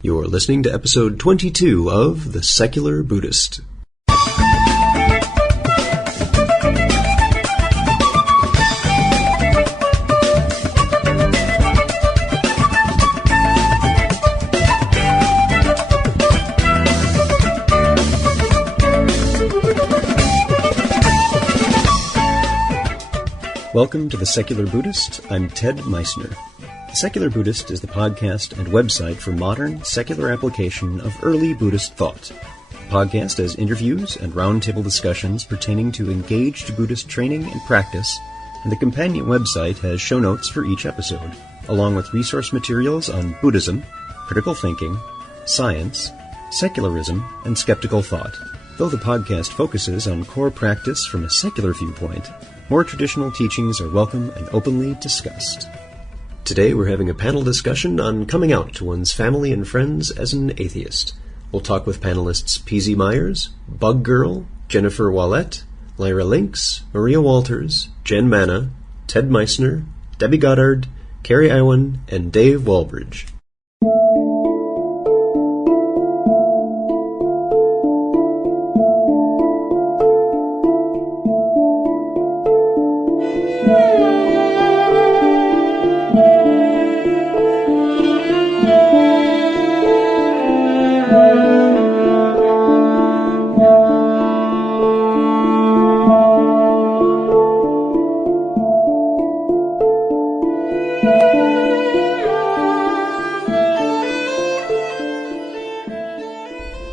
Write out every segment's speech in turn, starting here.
You're listening to episode 22 of The Secular Buddhist. Welcome to The Secular Buddhist. I'm Ted Meissner. The Secular Buddhist is the podcast and website for modern, secular application of early Buddhist thought. The podcast has interviews and roundtable discussions pertaining to engaged Buddhist training and practice, and the companion website has show notes for each episode, along with resource materials on Buddhism, critical thinking, science, secularism, and skeptical thought. Though the podcast focuses on core practice from a secular viewpoint, more traditional teachings are welcome and openly discussed. Today we're having a panel discussion on coming out to one's family and friends as an atheist. We'll talk with panelists P.Z. Myers, Bug Girl, Jennifer Wallette, Lyra Links, Maria Walters, Jen Manna, Ted Meissner, Debbie Goddard, Carrie Iwan, and Dave Walbridge.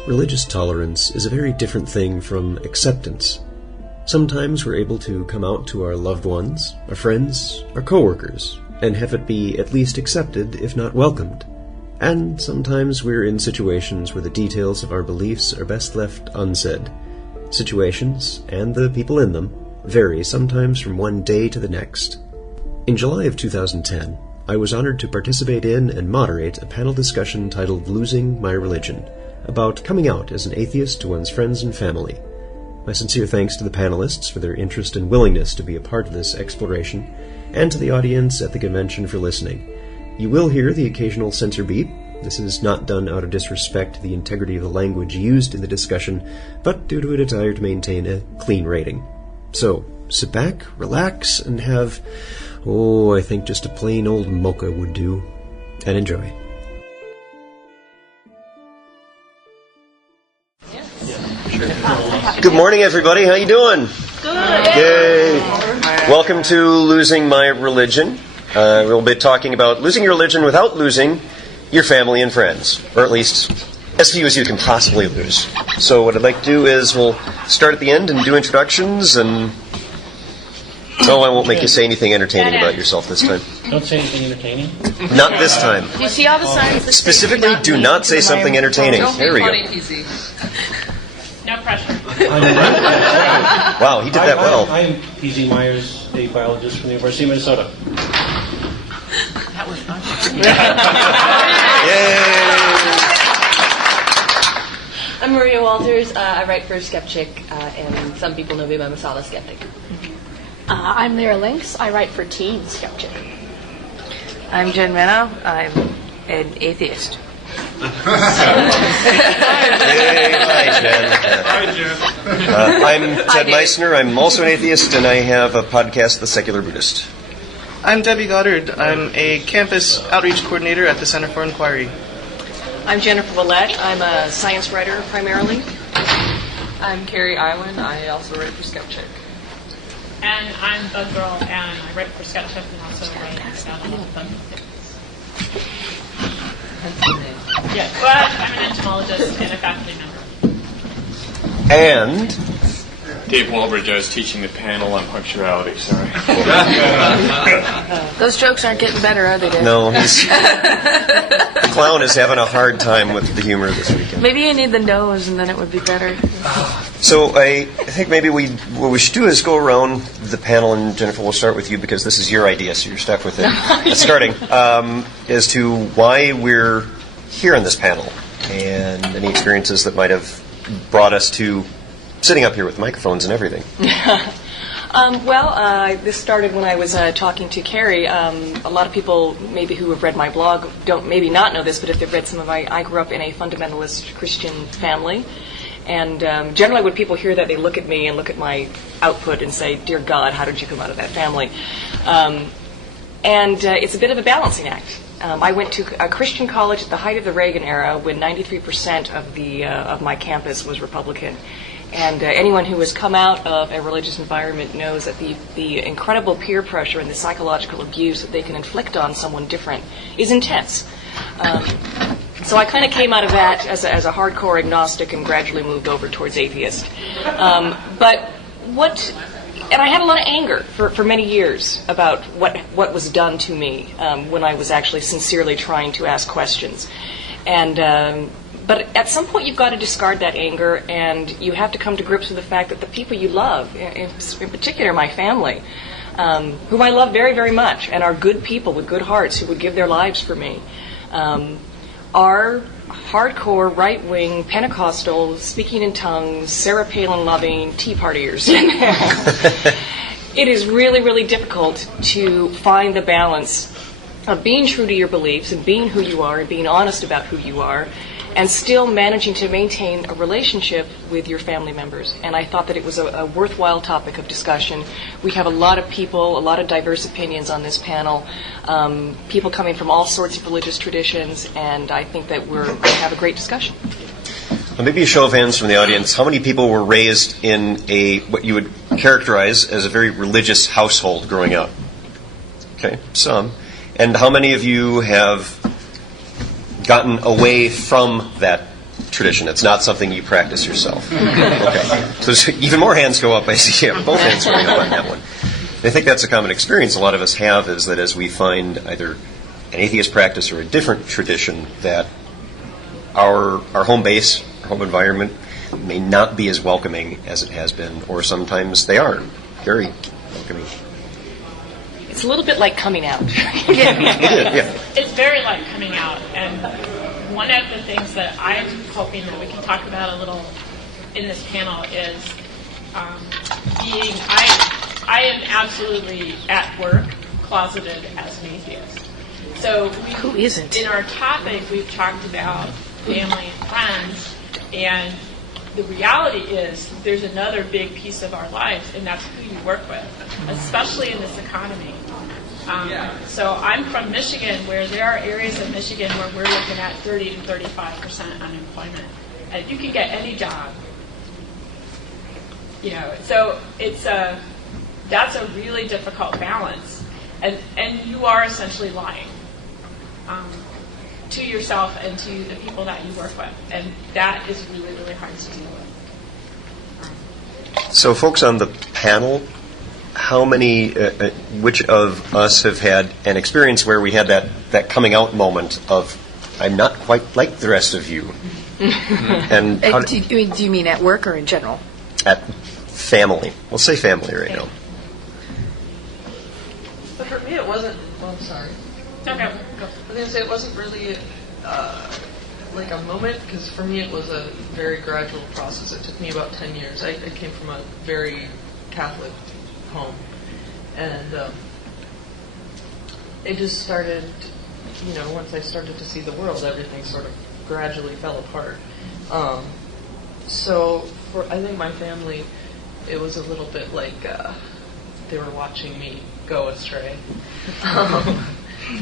Religious tolerance is a very different thing from acceptance. Sometimes we're able to come out to our loved ones, our friends, our coworkers, and have it be at least accepted, if not welcomed. And sometimes we're in situations where the details of our beliefs are best left unsaid. Situations, and the people in them, vary sometimes from one day to the next. In July of 2010, I was honored to participate in and moderate a panel discussion titled Losing My Religion, about coming out as an atheist to one's friends and family. My sincere thanks to the panelists for their interest and willingness to be a part of this exploration, and to the audience at the convention for listening. You will hear the occasional censor beep. This is not done out of disrespect to the integrity of the language used in the discussion, but due to a desire to maintain a clean rating. So, sit back, relax, and have, I think just a plain old mocha would do, and enjoy. Good morning, everybody. How you doing? Good. Yay. Welcome to Losing My Religion. We'll be talking about losing your religion without losing your family and friends, or at least as few as you can possibly lose. So what I'd like to do is we'll start at the end and do introductions, and I won't make you say anything entertaining about yourself this time. Don't say anything entertaining. Not this time. Do you see all the signs? Specifically, do not say something entertaining. There we go. No pressure. Wow, he did that well. I'm P.Z. Myers, a biologist from the University of Minnesota. That was fun. Yay! I'm Maria Walters. I write for Skepchick, and some people know me by Masala Skeptic. I'm Lyra Links. I write for Teen Skepchick. I'm Jen Manna. I'm an atheist. Hi, Jen. I'm Ted Meissner. I'm also an atheist, and I have a podcast, The Secular Buddhist. I'm Debbie Goddard. I'm a campus outreach coordinator at the Center for Inquiry. I'm Jennifer Wallette. I'm a science writer primarily. I'm Carrie Iwan. I also write for Skepchick. And I'm Bug Girl, and I write for Skepchick and also write down a little fun. Yeah, but I'm an entomologist and a faculty member. And Dave Walbridge, I was teaching the panel on punctuality, sorry. Those jokes aren't getting better, are they, Dave? no, the clown is having a hard time with the humor this weekend. Maybe you need the nose, and then it would be better. So I think maybe what we should do is go around the panel, and Jennifer, we'll start with you because this is your idea, so you're stuck with it. Starting as to why we're here on this panel and any experiences that might have brought us to sitting up here with microphones and everything. This started when I was talking to Carrie. A lot of people maybe who have read my blog don't maybe not know this, but if they've read some of I grew up in a fundamentalist Christian family. And generally when people hear that, they look at me and look at my output and say, "Dear God, how did you come out of that family?" It's a bit of a balancing act. I went to a Christian college at the height of the Reagan era when 93% of my campus was Republican. And anyone who has come out of a religious environment knows that the incredible peer pressure and the psychological abuse that they can inflict on someone different is intense. So I kind of came out of that as a hardcore agnostic and gradually moved over towards atheist. And I had a lot of anger for many years about what was done to me when I was actually sincerely trying to ask questions. But at some point you've got to discard that anger, and you have to come to grips with the fact that the people you love, in particular my family, whom I love very, very much, and are good people with good hearts who would give their lives for me, are hardcore, right-wing, Pentecostal, speaking in tongues, Sarah Palin-loving Tea Partiers. It is really, really difficult to find the balance of being true to your beliefs and being who you are and being honest about who you are, and still managing to maintain a relationship with your family members. And I thought that it was a worthwhile topic of discussion. We have a lot of people, a lot of diverse opinions on this panel, people coming from all sorts of religious traditions, and I think that we're going to have a great discussion. Well, maybe a show of hands from the audience. How many people were raised in what you would characterize as a very religious household growing up? Okay, some. And how many of you have gotten away from that tradition? It's not something you practice yourself. Okay. So even more hands go up. I see both hands going up on that one. I think that's a common experience a lot of us have, is that as we find either an atheist practice or a different tradition, that our home base, our home environment may not be as welcoming as it has been, or sometimes they are very welcoming. It's a little bit like coming out. It's very like coming out. And one of the things that I'm hoping that we can talk about a little in this panel is I am absolutely at work closeted as an atheist. So who isn't? In our topic, we've talked about family and friends, and the reality is there's another big piece of our life, and that's who you work with, especially in this economy. So I'm from Michigan, where there are areas of Michigan where we're looking at 30 to 35% unemployment, and you can get any job. So that's a really difficult balance, and you are essentially lying to yourself and to the people that you work with, and that is really, really hard to deal with. So, folks on the panel, how many, which of us have had an experience where we had that coming out moment of, I'm not quite like the rest of you? And do you mean at work or in general? At family. We'll say family right now. But for me, it wasn't. Well, I'm sorry. Okay, go. I was going to say it wasn't really like a moment, because for me it was a very gradual process. It took me about 10 years. I came from a very Catholic home, and it just started, once I started to see the world, everything sort of gradually fell apart. So for, I think my family, it was a little bit like they were watching me go astray.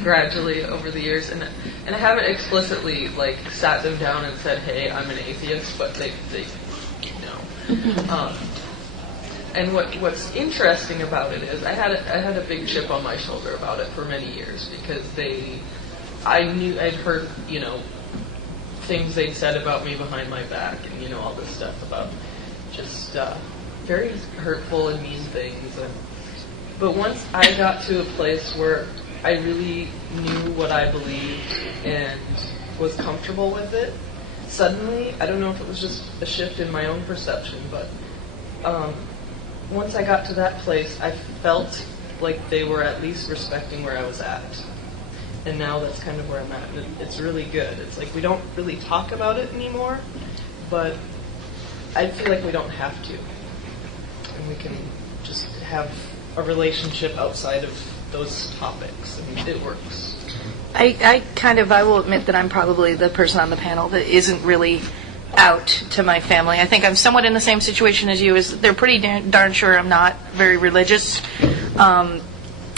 Gradually over the years, and I haven't explicitly sat them down and said, "Hey, I'm an atheist," but they know. And what's interesting about it is I had a big chip on my shoulder about it for many years, because I'd heard things they'd said about me behind my back, and all this stuff about just very hurtful and mean things. But once I got to a place where I really knew what I believed and was comfortable with it, suddenly, I don't know if it was just a shift in my own perception, but once I got to that place, I felt like they were at least respecting where I was at. And now that's kind of where I'm at. And it's really good. It's like we don't really talk about it anymore, but I feel like we don't have to. And we can just have a relationship outside of those topics. I mean, it works. I will admit that I'm probably the person on the panel that isn't really out to my family. I think I'm somewhat in the same situation as you, is they're pretty darn sure I'm not very religious.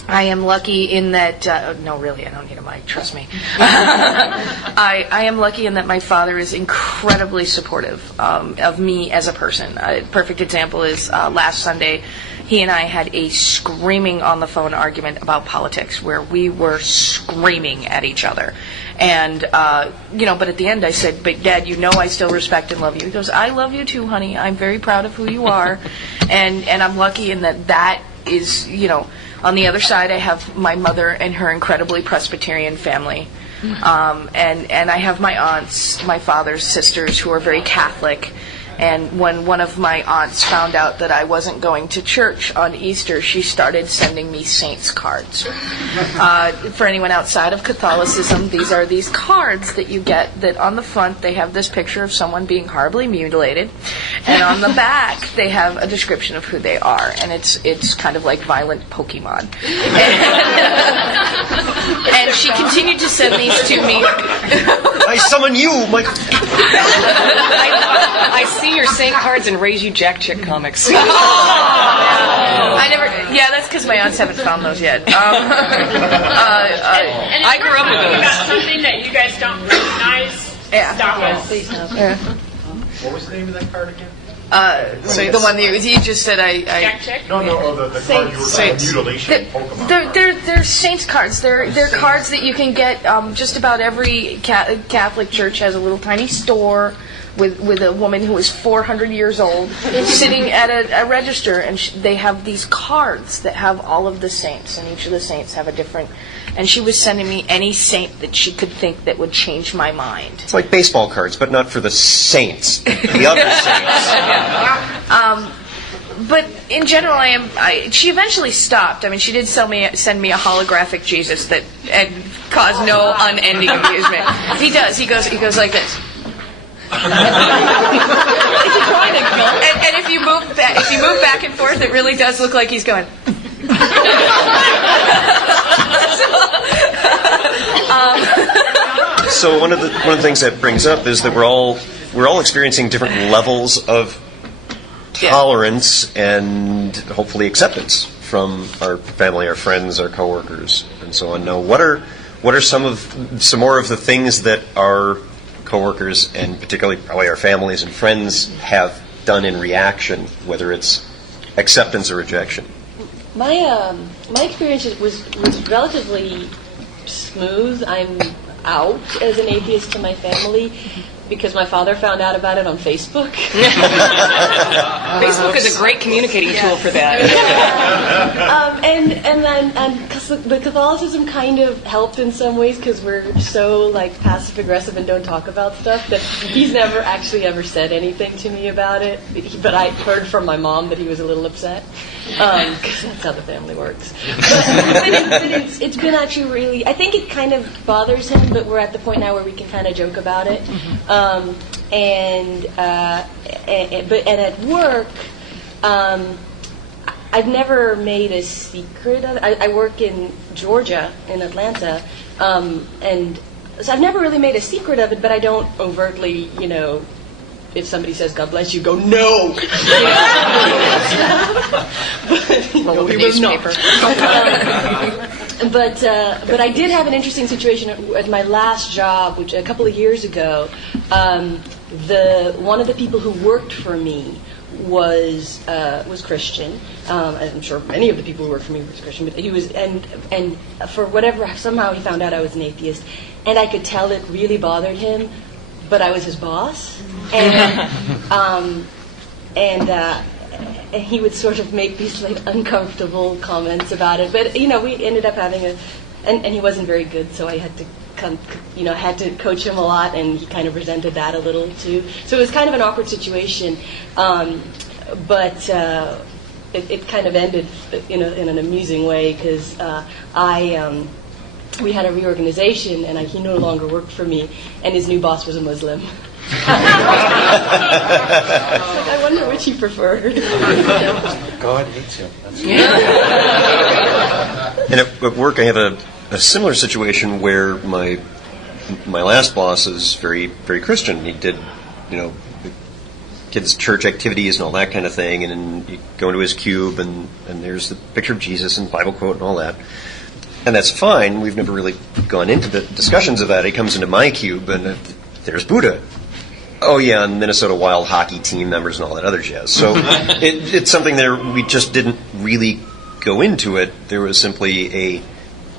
I am lucky in that, no, really, I don't need a mic, trust me. I am lucky in that my father is incredibly supportive of me as a person. A perfect example is last Sunday, he and I had a screaming on the phone argument about politics where we were screaming at each other. And, but at the end I said, but Dad, I still respect and love you. He goes, I love you too, honey. I'm very proud of who you are. and I'm lucky in that is, on the other side, I have my mother and her incredibly Presbyterian family. And I have my aunts, my father's sisters, who are very Catholic. And when one of my aunts found out that I wasn't going to church on Easter, she started sending me saints cards. For anyone outside of Catholicism, these are these cards that you get that on the front they have this picture of someone being horribly mutilated, and on the back they have a description of who they are, and it's kind of like violent Pokemon. And she continued to send these to me. I summon you, my... I see your Saint cards and Raise You Jack Chick comics. That's because my aunts haven't found those yet. I grew up with those. Got something that you guys don't recognize. Stop us. Please no. What was the name of that card again? The one that you just said Jack Chick? No, the card you were saying, mutilation Pokemon. They're saints cards. They're cards that you can get. Just about every Catholic church has a little tiny store with a woman who is 400 years old sitting at a register, and they have these cards that have all of the saints, and each of the saints have a different. And she was sending me any saint that she could think that would change my mind. It's like baseball cards, but not for the saints. The other saints. But in general, she eventually stopped. I mean, she did send me a holographic Jesus that caused no unending amusement. He does. He goes like this. And if you move back and forth, it really does look like he's going. So one of the things that brings up is that we're all experiencing different levels of tolerance and hopefully acceptance from our family, our friends, our coworkers, and so on. Now, what are some more of the things that our coworkers and particularly probably our families and friends have done in reaction, whether it's acceptance or rejection? My experience was relatively smooth. I'm out as an atheist to my family because my father found out about it on Facebook. Facebook is a great communicating tool for that. And the Catholicism kind of helped in some ways because we're so passive aggressive and don't talk about stuff that he's never actually ever said anything to me about it. But I heard from my mom that he was a little upset because that's how the family works. But it's been actually really. I think it kind of bothers him, but we're at the point now where we can kind of joke about it. But at work, I've never made a secret of it. I work in Georgia, in Atlanta, and so I've never really made a secret of it, but I don't overtly, if somebody says "God bless you," go no. Roll up a newspaper. But I did have an interesting situation at my last job, which a couple of years ago. One of the people who worked for me was Christian. I'm sure many of the people who worked for me was Christian, but he was, and for whatever, somehow he found out I was an atheist, and I could tell it really bothered him, but I was his boss, and he would sort of make these uncomfortable comments about it, but we ended up having and he wasn't very good, so I had to had to coach him a lot, and he kind of resented that a little too. So it was kind of an awkward situation, but it kind of ended in an amusing way because we had a reorganization, and he no longer worked for me, and his new boss was a Muslim. I wonder which you prefer. God hates him. And at work, I have a similar situation where my last boss is very, very Christian. He did, kids' church activities and all that kind of thing, and then you go into his cube, and there's the picture of Jesus and Bible quote and all that. And that's fine. We've never really gone into the discussions of that. He comes into my cube, and there's Buddha. Oh, yeah, and Minnesota Wild hockey team members and all that other jazz. So it's something that we just didn't really go into it. There was simply a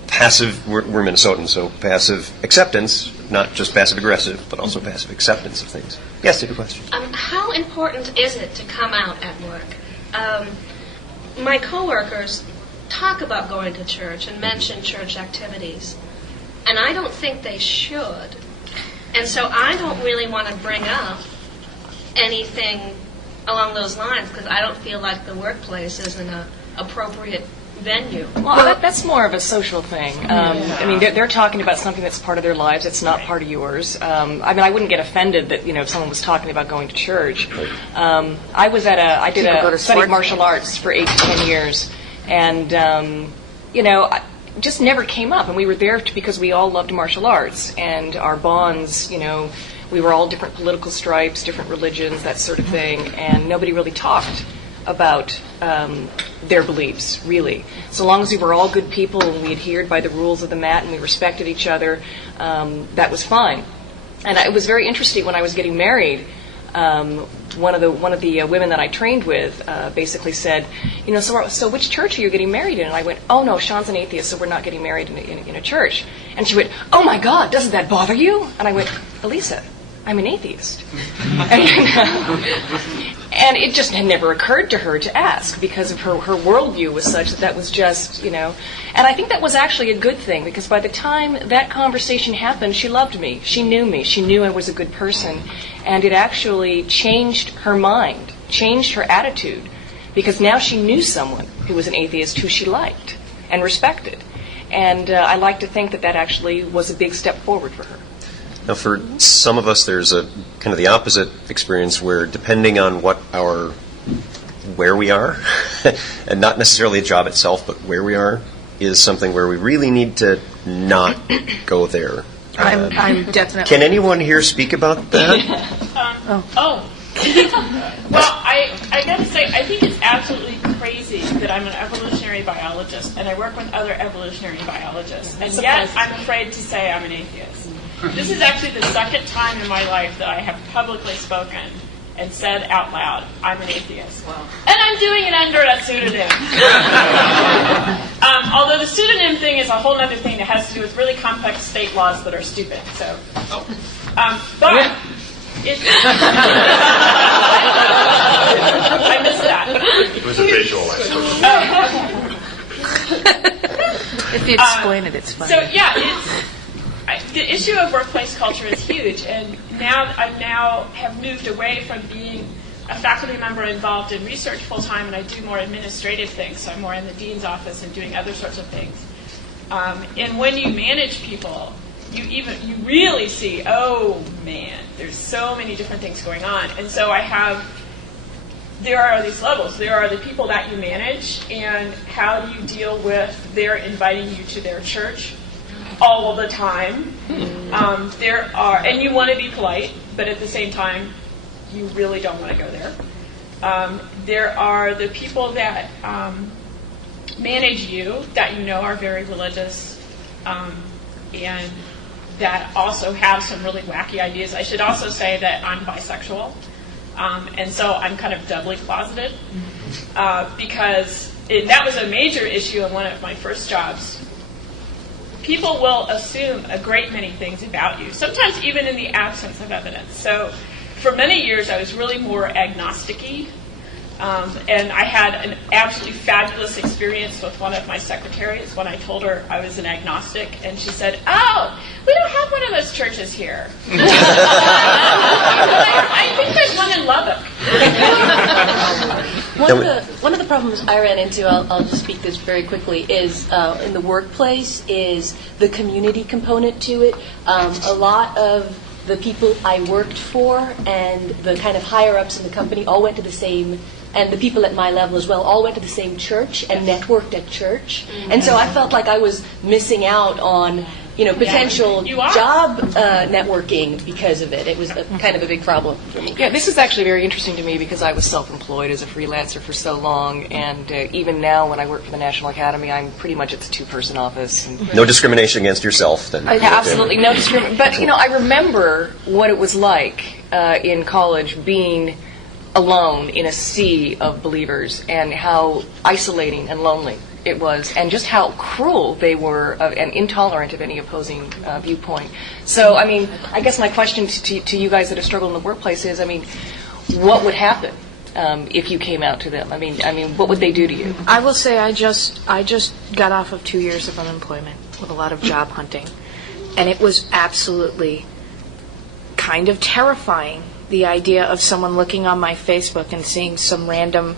passive, we're Minnesotans, so passive acceptance, not just passive aggressive, but also passive acceptance of things. Yes, you have a question. How important is it to come out at work? My coworkers talk about going to church and mention church activities, and I don't think they should. And so I don't really want to bring up anything along those lines because I don't feel like the workplace is an appropriate venue. Well, that's more of a social thing. I mean, they're talking about something that's part of their lives. It's not part of yours. I mean, I wouldn't get offended that if someone was talking about going to church. I studied martial arts for 8 to 10 years, and just never came up. And we were there because we all loved martial arts, and our bonds, we were all different political stripes, different religions, that sort of thing, and nobody really talked about their beliefs, really. So long as we were all good people and we adhered by the rules of the mat and we respected each other, that was fine. And it was very interesting when I was getting married. One of the women that I trained with basically said, so which church are you getting married in? And I went, oh no, Sean's an atheist, so we're not getting married in a church. And she went, oh my God, doesn't that bother you? And I went, Elisa, I'm an atheist. And it just had never occurred to her to ask because of her worldview was such that was just, And I think that was actually a good thing because by the time that conversation happened, she loved me. She knew me. She knew I was a good person. And it actually changed her mind, changed her attitude because now she knew someone who was an atheist who she liked and respected. And I like to think that actually was a big step forward for her. Now, for some of us, there's a kind of the opposite experience where, depending on where we are, and not necessarily the job itself, but where we are, is something where we really need to not go there. I'm definitely. Can anyone here speak about that? Well, I got to say, I think it's absolutely crazy that I'm an evolutionary biologist and I work with other evolutionary biologists, and yet I'm afraid to say I'm an atheist. This is actually the second time in my life that I have publicly spoken and said out loud, I'm an atheist. Wow. And I'm doing it under a pseudonym. Although the pseudonym thing is a whole other thing that has to do with really complex state laws that are stupid. So, but I missed that. It was a visual If you explain it, it's funny. So yeah, the issue of workplace culture is huge, and I have moved away from being a faculty member involved in research full time, and I do more administrative things. So I'm more in the dean's office and doing other sorts of things. And when you manage people, you really see, oh man, there's so many different things going on. And so there are these levels. There are the people that you manage, and how do you deal with their inviting you to their church all the time. And you want to be polite, but at the same time, you really don't want to go there. There are the people that manage you, that are very religious, and that also have some really wacky ideas. I should also say that I'm bisexual, and so I'm kind of doubly closeted, because that was a major issue in one of my first jobs. People will assume a great many things about you, sometimes even in the absence of evidence. So for many years, I was really more agnostic-y, and I had an absolutely fabulous experience with one of my secretaries when I told her I was an agnostic, and she said, oh, we don't have one of those churches here. I think there's one in Lubbock. One of the problems I ran into, I'll just speak this very quickly, is in the workplace is the community component to it. A lot of the people I worked for and the kind of higher-ups in the company all went to the same, and the people at my level as well, all went to the same church and networked at church. And so I felt like I was missing out on, potential job networking because of it. It was kind of a big problem for me. Yeah, this is actually very interesting to me because I was self-employed as a freelancer for so long, and even now when I work for the National Academy, I'm pretty much it's a two-person office. And No discrimination against yourself, then. absolutely no discrimination. But I remember what it was like in college being alone in a sea of believers, and how isolating and lonely it was, and just how cruel they were and intolerant of any opposing viewpoint. So, I guess my question to you guys that have struggled in the workplace is, what would happen if you came out to them? What would they do to you? I will say I just got off of 2 years of unemployment with a lot of job hunting, and it was absolutely kind of terrifying, the idea of someone looking on my Facebook and seeing some random...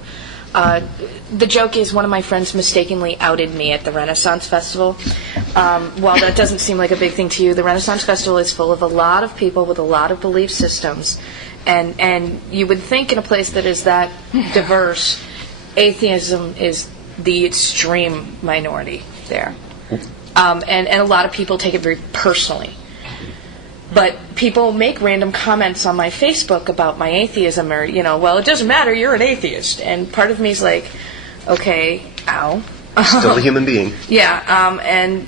the joke is one of my friends mistakenly outed me at the Renaissance Festival. While that doesn't seem like a big thing to you, the Renaissance Festival is full of a lot of people with a lot of belief systems. And you would think in a place that is that diverse, atheism is the extreme minority there. And a lot of people take it very personally. But people make random comments on my Facebook about my atheism, or, well, it doesn't matter, you're an atheist. And part of me is like, okay, ow. Still a human being. Yeah, and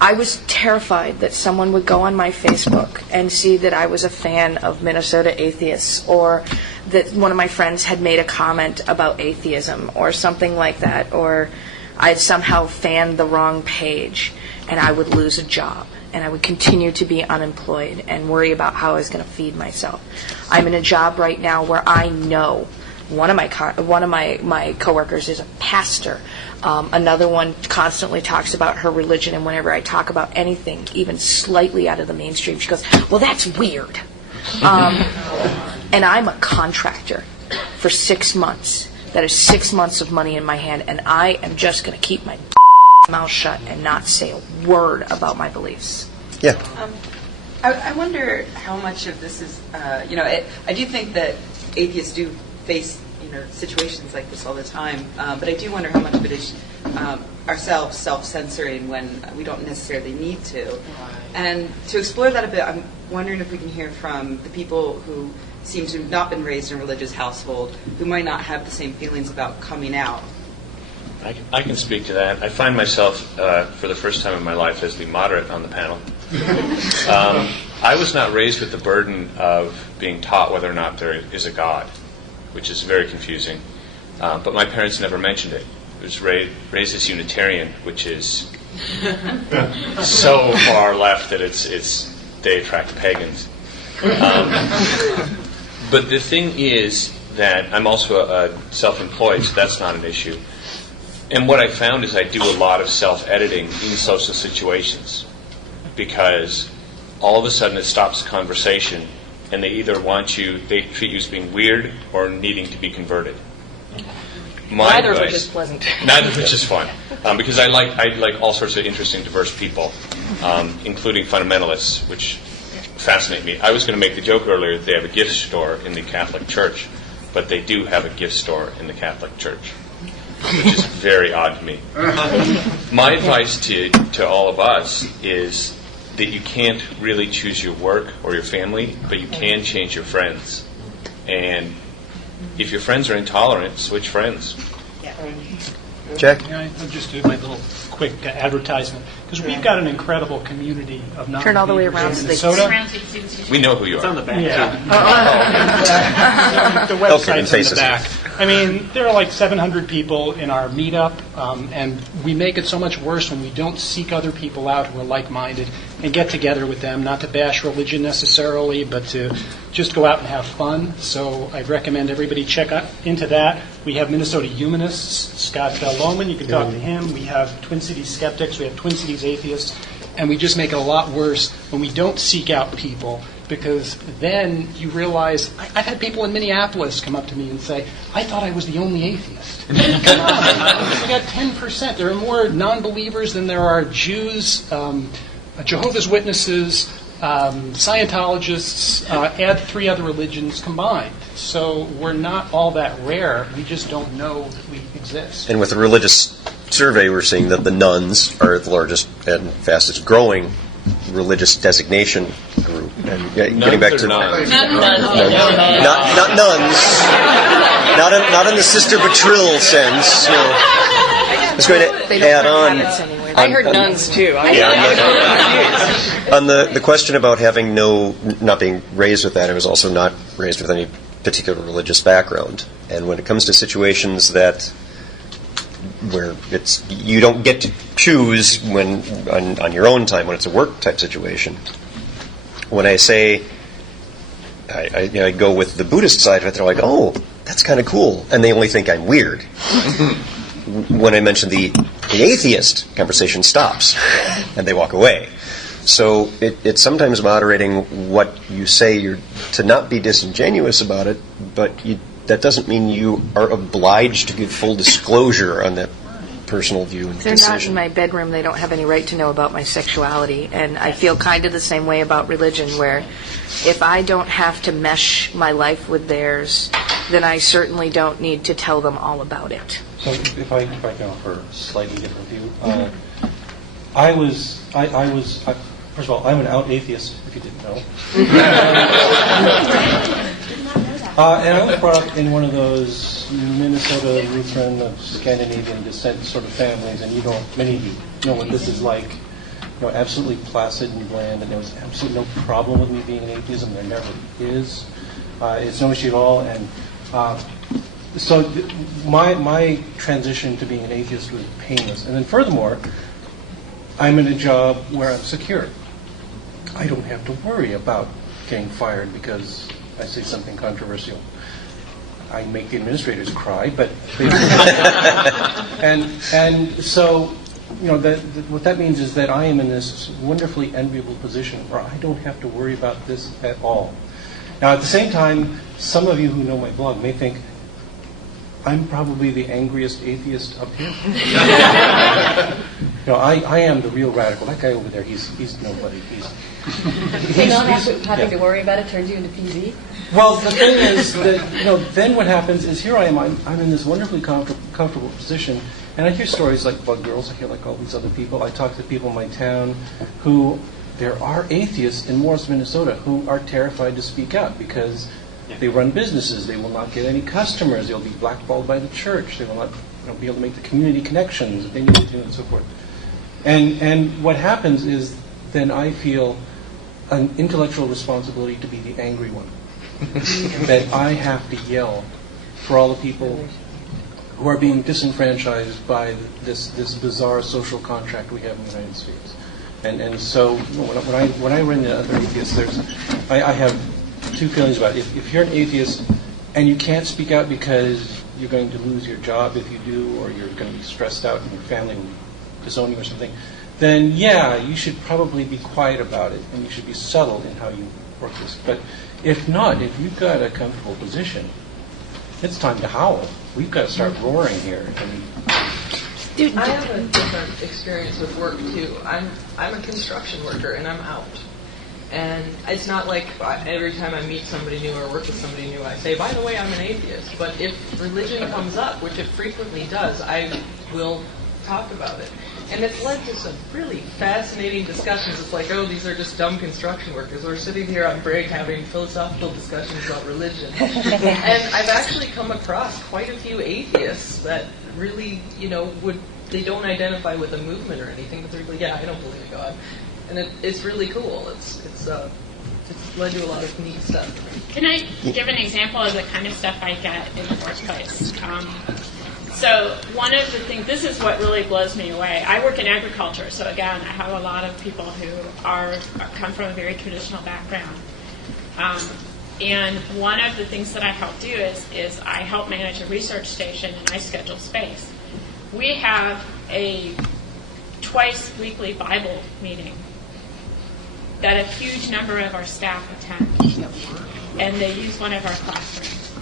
I was terrified that someone would go on my Facebook and see that I was a fan of Minnesota atheists, or that one of my friends had made a comment about atheism, or something like that, or I'd somehow fanned the wrong page, and I would lose a job. And I would continue to be unemployed and worry about how I was going to feed myself. I'm in a job right now where I know one of my coworkers is a pastor. Another one constantly talks about her religion, and whenever I talk about anything, even slightly out of the mainstream, she goes, "Well, that's weird." And I'm a contractor for 6 months. That is 6 months of money in my hand, and I am just going to keep my mouth shut and not say a word about my beliefs. Yeah. I wonder how much of this is, I do think that atheists do face, situations like this all the time, but I do wonder how much of it is ourselves self-censoring when we don't necessarily need to. And to explore that a bit, I'm wondering if we can hear from the people who seem to have not been raised in a religious household, who might not have the same feelings about coming out. I can speak to that. I find myself, for the first time in my life, as the moderate on the panel. I was not raised with the burden of being taught whether or not there is a God, which is very confusing. But my parents never mentioned it. I was raised as Unitarian, which is so far left that they attract pagans. But the thing is that I'm also a self-employed, so that's not an issue. And what I found is I do a lot of self-editing in social situations, because all of a sudden it stops the conversation, and they either they treat you as being weird or needing to be converted. Neither of which is pleasant. Neither of which is fun, because I like all sorts of interesting, diverse people, including fundamentalists, which fascinate me. I was going to make the joke earlier that they have a gift store in the Catholic Church, but they do have a gift store in the Catholic Church, which is very odd to me. My advice to all of us is that you can't really choose your work or your family, but you can change your friends. And if your friends are intolerant, switch friends. Jack? I'll just do my little quick advertisement, because we've got an incredible community of non-believers Turn all the way around in so Minnesota. We know who you are. It's on the back. Yeah. The website's in the back. There are like 700 people in our meetup, and we make it so much worse when we don't seek other people out who are like-minded and get together with them, not to bash religion necessarily, but to just go out and have fun. So I recommend everybody check into that. We have Minnesota Humanists, Scott Lohman, you can talk to him. We have Twin Cities Skeptics, we have Twin Cities Atheists, and we just make it a lot worse when we don't seek out people, because then you realize, I've had people in Minneapolis come up to me and say, I thought I was the only atheist. Come on, we got 10%. There are more non-believers than there are Jews, Jehovah's Witnesses, Scientologists add 3 other religions combined. So we're not all that rare. We just don't know that we exist. And with the religious survey, we're seeing that the nuns are the largest and fastest growing religious designation group. And getting back to nuns. not nuns, not in the Sister Betrill sense. I was going to add on. I heard nuns too. On the question about having not being raised with that, I was also not raised with any particular religious background. And when it comes to situations where you don't get to choose when on your own time, when it's a work type situation, when I say I go with the Buddhist side of it, they're like, oh, that's kind of cool, and they only think I'm weird. When I mention the atheist, conversation stops, and they walk away. So it's sometimes moderating what you say, to not be disingenuous about it, but that doesn't mean you are obliged to give full disclosure on that personal view and They're decision. not in my bedroom. They don't have any right to know about my sexuality. And I feel kind of the same way about religion, where if I don't have to mesh my life with theirs, then I certainly don't need to tell them all about it. So if I can offer a slightly different view, first of all, I'm an out atheist, if you didn't know. And I was brought up in one of those Minnesota Lutheran of Scandinavian descent sort of families, and many of you know what this is like. Absolutely placid and bland, and there was absolutely no problem with me being an atheist, and there never is. It's no issue at all, and so my transition to being an atheist was painless. And then furthermore, I'm in a job where I'm secure. I don't have to worry about getting fired because I say something controversial. I make the administrators cry, but they and so what that means is that I am in this wonderfully enviable position where I don't have to worry about this at all. Now, at the same time, some of you who know my blog may think I'm probably the angriest atheist up here. I am the real radical. That guy over there, he's nobody. Having to worry about it turns you into PZ? Well, the thing is that, then what happens is here I am, I'm in this wonderfully comfortable position, and I hear stories like Bug Girls, I hear like all these other people. I talk to people in my town there are atheists in Morris, Minnesota, who are terrified to speak out because they run businesses. They will not get any customers. They'll be blackballed by the church. They will not be able to make the community connections that they need to do and so forth. And what happens is then I feel an intellectual responsibility to be the angry one. That I have to yell for all the people who are being disenfranchised by this bizarre social contract we have in the United States. And so when I run the other atheists, I have two feelings about it. If you're an atheist and you can't speak out because you're going to lose your job if you do, or you're going to be stressed out and your family will disown you or something, then yeah, you should probably be quiet about it and you should be subtle in how you work this. But if not, if you've got a comfortable position, it's time to howl. We've got to start roaring here. I have a different experience with work too. I'm a construction worker and I'm out. And it's not like every time I meet somebody new or work with somebody new, I say, by the way, I'm an atheist. But if religion comes up, which it frequently does, I will talk about it. And it's led to some really fascinating discussions. It's like, oh, these are just dumb construction workers. We're sitting here on break having philosophical discussions about religion. And I've actually come across quite a few atheists that really, they don't identify with a movement or anything, but they're like, yeah, I don't believe in God. And it's really cool. It's led to a lot of neat stuff. Can I give an example of the kind of stuff I get in the workplace? So one of the things, this is what really blows me away. I work in agriculture, so again, I have a lot of people who come from a very traditional background. And one of the things that I help do is I help manage a research station and I schedule space. We have a twice weekly Bible meeting that a huge number of our staff attend. And they use one of our classrooms.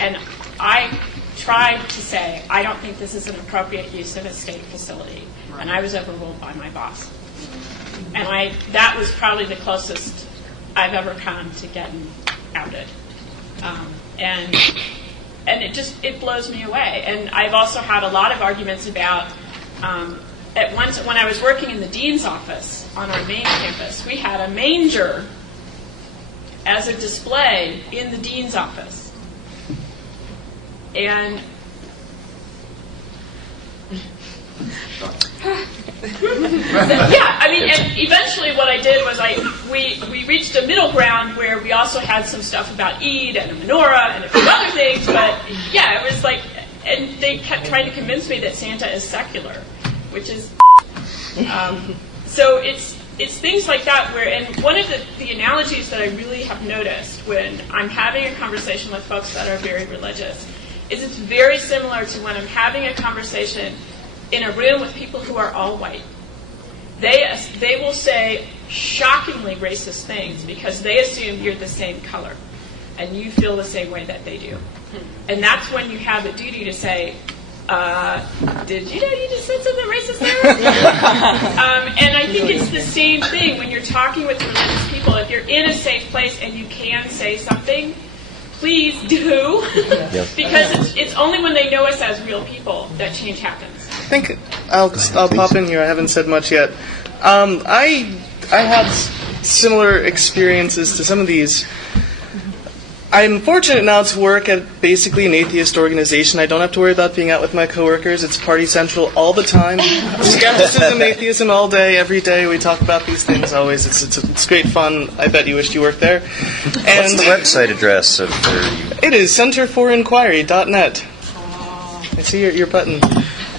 And I tried to say, I don't think this is an appropriate use of a state facility. And I was overruled by my boss. And that was probably the closest I've ever come to getting outed. And it blows me away. And I've also had a lot of arguments about, at once when I was working in the dean's office on our main campus, we had a manger as a display in the dean's office. And and eventually what I did was we reached a middle ground where we also had some stuff about Eid and a menorah and a few other things, but yeah, it was like, and they kept trying to convince me that Santa is secular, which is, so it's things like that where, and one of the analogies that I really have noticed when I'm having a conversation with folks that are very religious is it's very similar to when I'm having a conversation in a room with people who are all white. They will say shockingly racist things because they assume you're the same color and you feel the same way that they do. And that's when you have a duty to say, did you know you just said something racist there? And I think it's the same thing when you're talking with religious people. If you're in a safe place and you can say something, please do. Because it's only when they know us as real people that change happens. I think I'll pop in here. I haven't said much yet. I had similar experiences to some of these. I'm fortunate now to work at basically an atheist organization. I don't have to worry about being out with my coworkers. It's Party Central all the time. Skepticism, atheism all day, every day. We talk about these things always. It's great fun. I bet you wished you worked there. And what's the website address of where you... It is centerforinquiry.net. I see your button.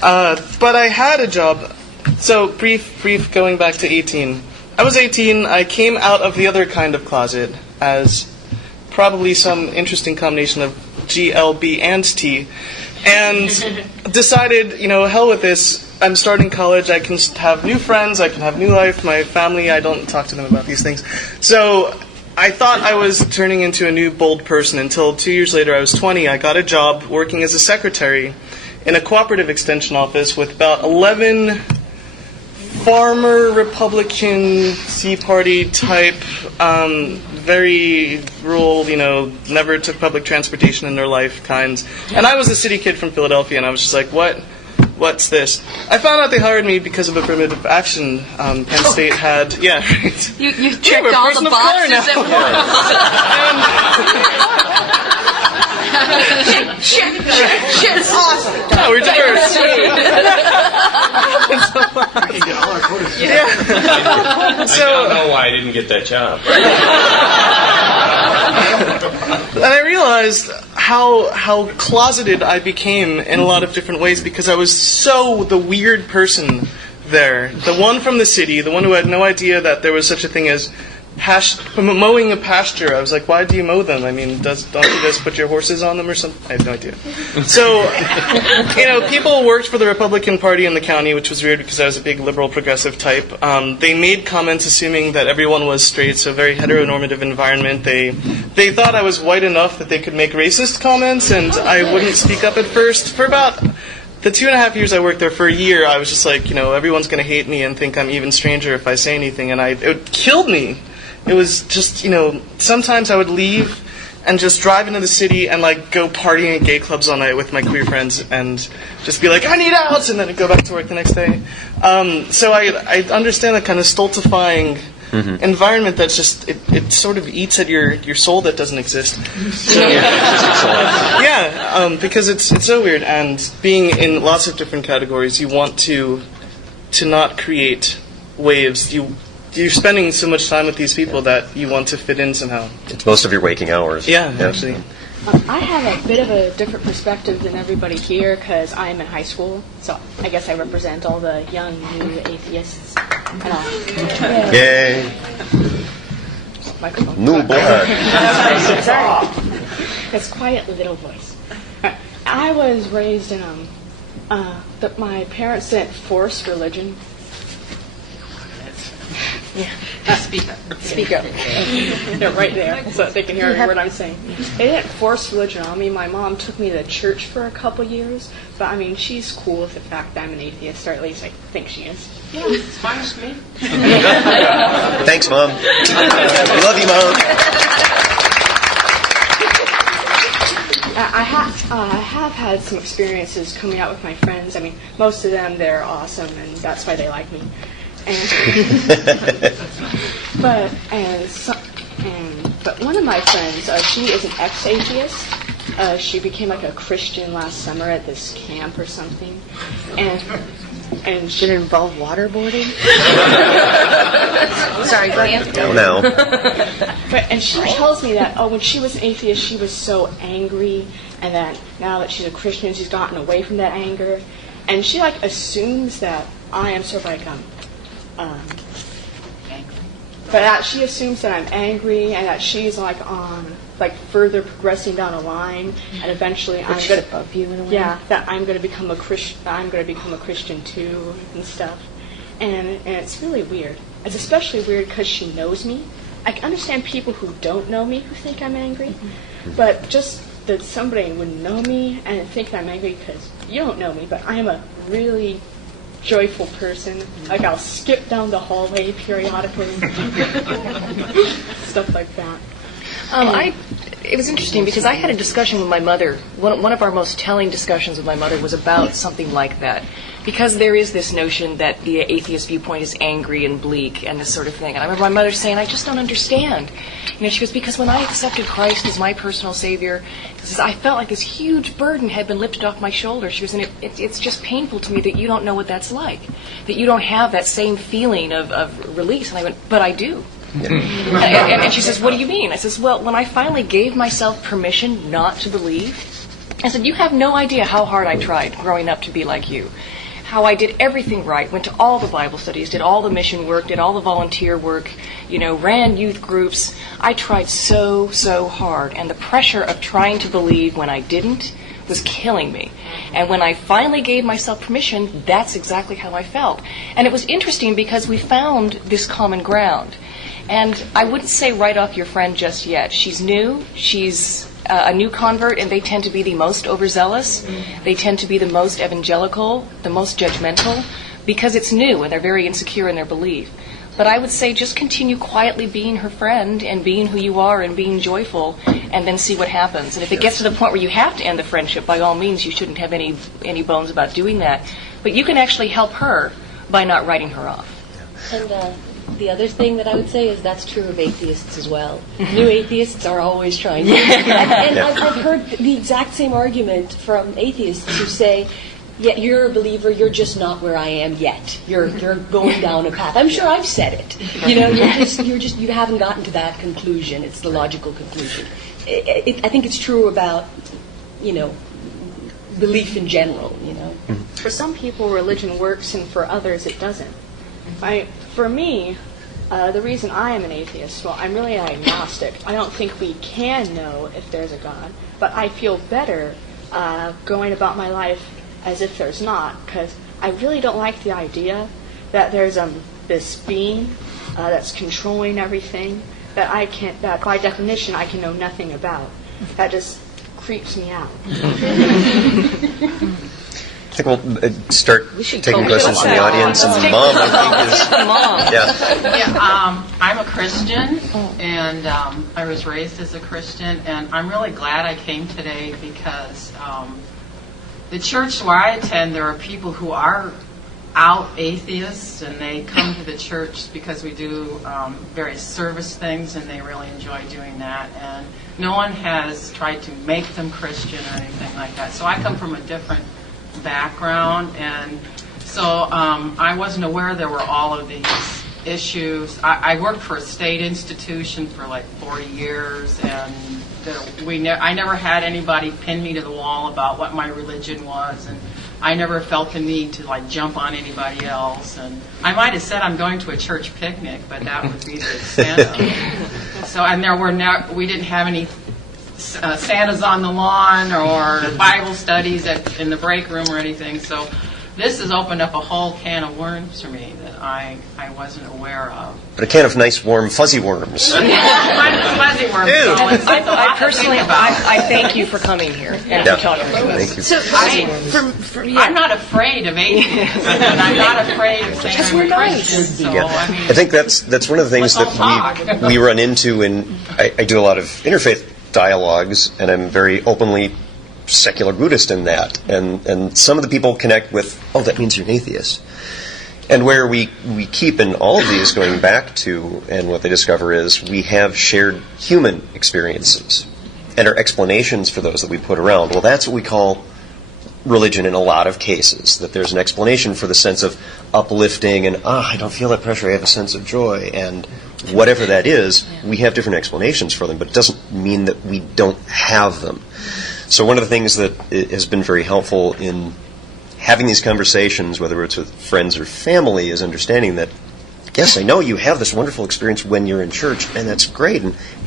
But I had a job. So brief going back to 18. I was 18. I came out of the other kind of closet as probably some interesting combination of G, L, B, and T, and decided, hell with this. I'm starting college. I can have new friends. I can have new life. My family, I don't talk to them about these things. So I thought I was turning into a new bold person until 2 years later, I was 20. I got a job working as a secretary in a cooperative extension office with about 11 farmer Republican Tea Party type, very rural, never took public transportation in their life kinds. And I was a city kid from Philadelphia, and I was just like, what's this? I found out they hired me because of affirmative action. Penn State had, yeah, right. You checked all the boxes at once. Check. Awesome. No, we're diverse. I don't know why I didn't get that job. And I realized how closeted I became in a lot of different ways because I was so the weird person there. The one from the city, the one who had no idea that there was such a thing as mowing a pasture. I was like, why do you mow them? I mean, don't you guys put your horses on them or something? I have no idea. So, people worked for the Republican Party in the county, which was weird because I was a big liberal progressive type. They made comments assuming that everyone was straight, so a very heteronormative environment. They thought I was white enough that they could make racist comments, and I wouldn't speak up at first. For about the 2.5 years I worked there, for a year, I was just like, everyone's going to hate me and think I'm even stranger if I say anything, and it killed me. It was just, sometimes I would leave and just drive into the city and, go partying at gay clubs all night with my queer friends and just be like, I need out! And then I'd go back to work the next day. So I understand that kind of stultifying environment that's just, it sort of eats at your soul that doesn't exist. Because it's so weird. And being in lots of different categories, you want to not create waves. You're spending so much time with these people that you want to fit in somehow. It's most of your waking hours. Yeah, actually. I have a bit of a different perspective than everybody here because I'm in high school, so I guess I represent all the young, new atheists and all. Yay! New blood. Sorry. It's quiet little voice. I was raised in my parents didn't force religion. Speak up. Speak up. They're right there, so they can hear what I'm saying. They didn't force religion on me. My mom took me to church for a couple years, but I mean, she's cool with the fact that I'm an atheist, or at least I think she is. Yeah, it's fine with me. Thanks, Mom. We love you, Mom. I have had some experiences coming out with my friends. I mean, most of them, they're awesome, and that's why they like me. But one of my friends, she is an ex-atheist. She became like a Christian last summer at this camp or something, and should it involve waterboarding? Sorry, Glenn. No. And she tells me that when she was an atheist, she was so angry, and that now that she's a Christian, she's gotten away from that anger, and she like assumes that I am sort of like but that she assumes that I'm angry and that she's like further progressing down a line, and eventually I'm going to above you in a way. Yeah, that I'm going to become a Christian. I'm going to become a Christian too and stuff, and it's really weird. It's especially weird because she knows me. I can understand people who don't know me who think I'm angry, but just that somebody would know me and think that I'm angry because you don't know me, but I am a really joyful person. Like I'll skip down the hallway periodically, stuff like that. It was interesting because I had a discussion with my mother. One of our most telling discussions with my mother was about something like that. Because there is this notion that the atheist viewpoint is angry and bleak and this sort of thing. And I remember my mother saying, I just don't understand. She goes, because when I accepted Christ as my personal Savior, I felt like this huge burden had been lifted off my shoulders. She goes, and it's just painful to me that you don't know what that's like, that you don't have that same feeling of release. And I went, but I do. And she says, what do you mean? I says, well, when I finally gave myself permission not to believe, I said, you have no idea how hard I tried growing up to be like you. How I did everything right, went to all the Bible studies, did all the mission work, did all the volunteer work, ran youth groups. I tried so hard, and the pressure of trying to believe when I didn't was killing me. And when I finally gave myself permission, that's exactly how I felt. And it was interesting because we found this common ground. And I wouldn't say write off your friend just yet. She's new, she's a new convert, and they tend to be the most overzealous. They tend to be the most evangelical, the most judgmental, because it's new and they're very insecure in their belief. But I would say just continue quietly being her friend and being who you are and being joyful, and then see what happens. And if it gets to the point where you have to end the friendship, by all means, you shouldn't have any bones about doing that. But you can actually help her by not writing her off. And the other thing that I would say is that's true of atheists as well. New atheists are always trying to. And I've heard the exact same argument from atheists who say, yeah, you're a believer, you're just not where I am yet. You're going down a path. I'm sure I've said it. You haven't gotten to that conclusion. It's the logical conclusion. I think it's true about, belief in general, For some people, religion works, and for others, it doesn't. For me, the reason I am an atheist, well, I'm really an agnostic. I don't think we can know if there's a God, but I feel better going about my life as if there's not, because I really don't like the idea that there's this being that's controlling everything that by definition I can know nothing about. That just creeps me out. I think we'll start taking questions from the audience. And Mom, I think, is... I'm a Christian, and I was raised as a Christian, and I'm really glad I came today because the church where I attend, there are people who are out atheists, and they come to the church because we do various service things, and they really enjoy doing that. And no one has tried to make them Christian or anything like that. So I come from a different background, and so I wasn't aware there were all of these issues. I worked for a state institution for like 40 years, and I never had anybody pin me to the wall about what my religion was, and I never felt the need to like jump on anybody else. And I might have said I'm going to a church picnic, but that would be the extent of it. So, and we didn't have any Santas on the lawn or Bible studies in the break room or anything. So this has opened up a whole can of worms for me that that I wasn't aware of. But a can of nice, warm, fuzzy worms. Fuzzy worms. I personally, I thank you for coming here and for talking to us. Thank you. So, I'm not afraid of atheism, and I'm not afraid of saying I'm a Christian. So, Yeah. I mean, I think that's one of the things Let's all that we run into, and I do a lot of interfaith dialogues, and I'm very openly secular Buddhist in that. And some of the people connect with, oh, that means you're an atheist. And where we keep in all of these going back to, and what they discover is, we have shared human experiences and our explanations for those that we put around. Well, that's what we call religion in a lot of cases, that there's an explanation for the sense of uplifting and, I don't feel that pressure, I have a sense of joy, and whatever that is, we have different explanations for them, but it doesn't mean that we don't have them. So one of the things that has been very helpful in having these conversations, whether it's with friends or family, is understanding that, yes, I know you have this wonderful experience when you're in church, and that's great,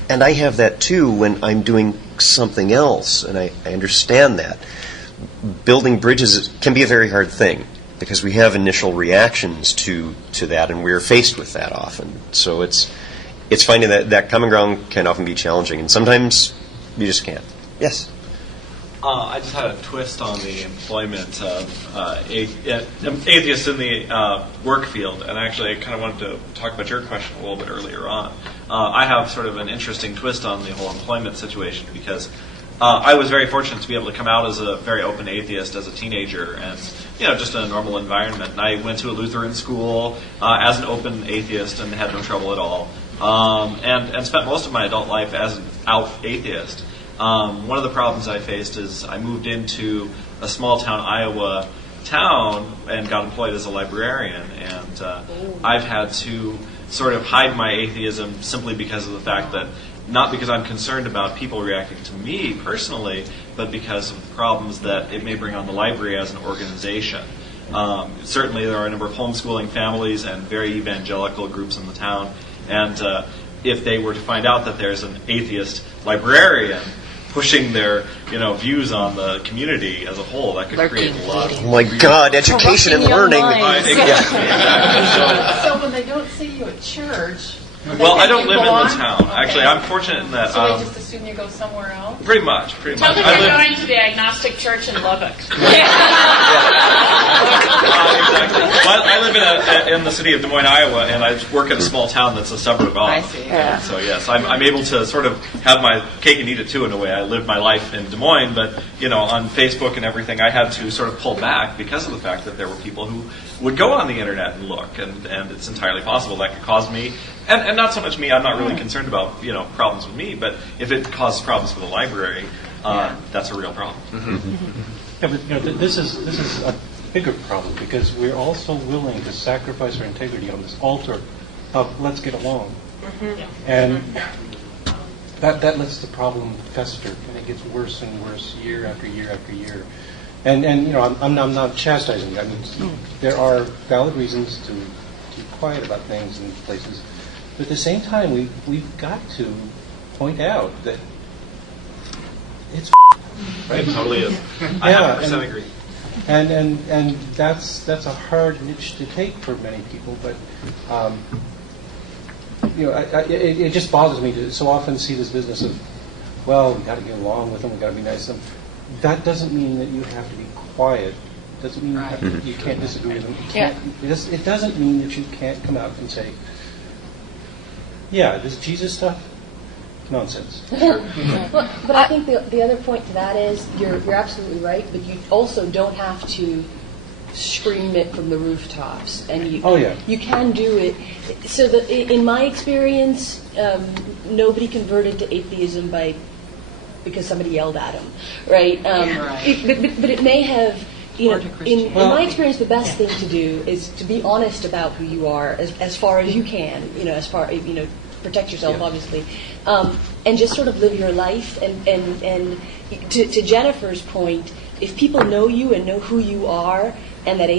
and I have that too when I'm doing something else, and I understand that. Building bridges can be a very hard thing, because we have initial reactions to that, and we're faced with that often. So it's finding that common ground can often be challenging, and sometimes you just can't. Yes? I just had a twist on the employment of atheists in the work field, and actually I kind of wanted to talk about your question a little bit earlier on. I have sort of an interesting twist on the whole employment situation, because I was very fortunate to be able to come out as a very open atheist as a teenager, and just in a normal environment. And I went to a Lutheran school as an open atheist and had no trouble at all, and spent most of my adult life as an out atheist. One of the problems I faced is I moved into a small town Iowa town and got employed as a librarian, and I've had to sort of hide my atheism simply because of the fact that, not because I'm concerned about people reacting to me personally, but because of the problems that it may bring on the library as an organization. Certainly there are a number of homeschooling families and very evangelical groups in the town, and if they were to find out that there's an atheist librarian pushing their views on the community as a whole, that could create a lot of... Oh my God, education and learning. So when they don't see you at church... Well, I don't live in the town. Actually, I'm fortunate in that... So they just assume you go somewhere else? Pretty much. Tell them you're going to the agnostic church in Lubbock. Exactly. Well, I live in the city of Des Moines, Iowa, and I work in a small town that's a suburb of. I see. And so yes, I'm able to sort of have my cake and eat it too in a way. I live my life in Des Moines, but on Facebook and everything, I had to sort of pull back because of the fact that there were people who would go on the internet and look, and it's entirely possible that could cause me, and not so much me. I'm not really concerned about problems with me, but if it causes problems for the library, that's a real problem. Yeah, but this is a bigger problem, because we're also willing to sacrifice our integrity on this altar of let's get along, and that lets the problem fester, and it gets worse and worse year after year after year. And I'm not chastising you. I mean, there are valid reasons to keep quiet about things in places, but at the same time, we've got to point out that it's right. It totally is. I 100% agree. And that's a hard niche to take for many people, but it just bothers me to so often see this business of, well, we got to get along with them, we got to be nice to them. That doesn't mean that you have to be quiet. Doesn't mean you can't disagree with them. It doesn't mean that you can't come out and say, yeah, this Jesus stuff, nonsense. But I think the other point to that is you're absolutely right, but you also don't have to scream it from the rooftops, and you can do it. So that in my experience, nobody converted to atheism because somebody yelled at them, right? But it may have. In my experience, the best thing to do is to be honest about who you are as far as you can. Protect yourself, obviously, and just sort of live your life. And to Jennifer's point, if people know you and know who you are, and that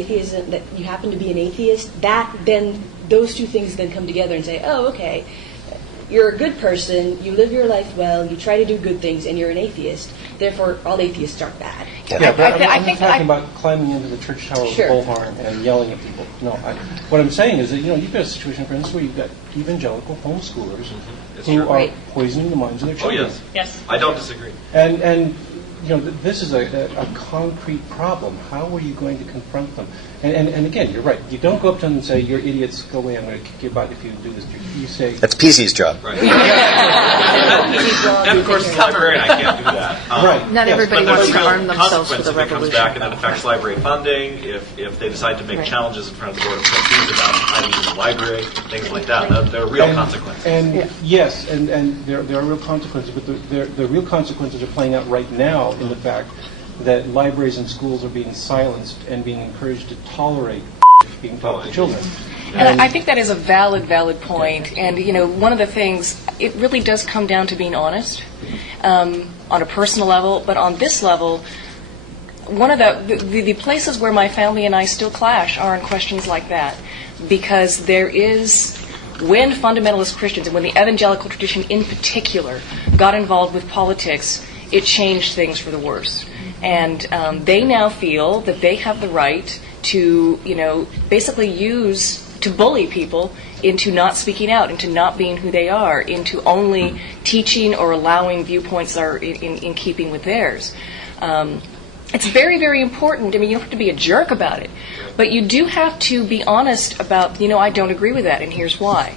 you happen to be an atheist, then those two things then come together and say, oh, okay, you're a good person, you live your life well, you try to do good things, and you're an atheist. Therefore, all atheists are bad. Yeah, but I'm not talking about climbing into the church tower with a bullhorn and yelling at people. No, what I'm saying is that you've got a situation, for instance, where you've got evangelical homeschoolers who are poisoning the minds of their children. Oh yes, yes, I don't disagree. And this is a concrete problem. How are you going to confront them? And again, you're right. You don't go up to them and say, "You're idiots. Go away. I'm going to kick your butt if you do this." You say, "That's PC's job." Right. and of course, as a librarian, I can't do that. Right. Not everybody wants to arm themselves for the If it comes revolution. back and it affects library funding, if they decide to make challenges in front of the Board of Trustees about items in the library, things like that, there are real consequences. And yes, and there are real consequences, but the real consequences are playing out right now in the fact that libraries and schools are being silenced and being encouraged to tolerate being taught to children. And I think that is a valid point. And, one of the things, it really does come down to being honest on a personal level. But on this level, one of the places where my family and I still clash are in questions like that. Because there is, when fundamentalist Christians, and when the evangelical tradition in particular, got involved with politics, it changed things for the worse. And they now feel that they have the right to, basically to bully people into not speaking out, into not being who they are, into only teaching or allowing viewpoints that are in keeping with theirs. It's very, very important. I mean, you don't have to be a jerk about it, but you do have to be honest about, I don't agree with that, and here's why.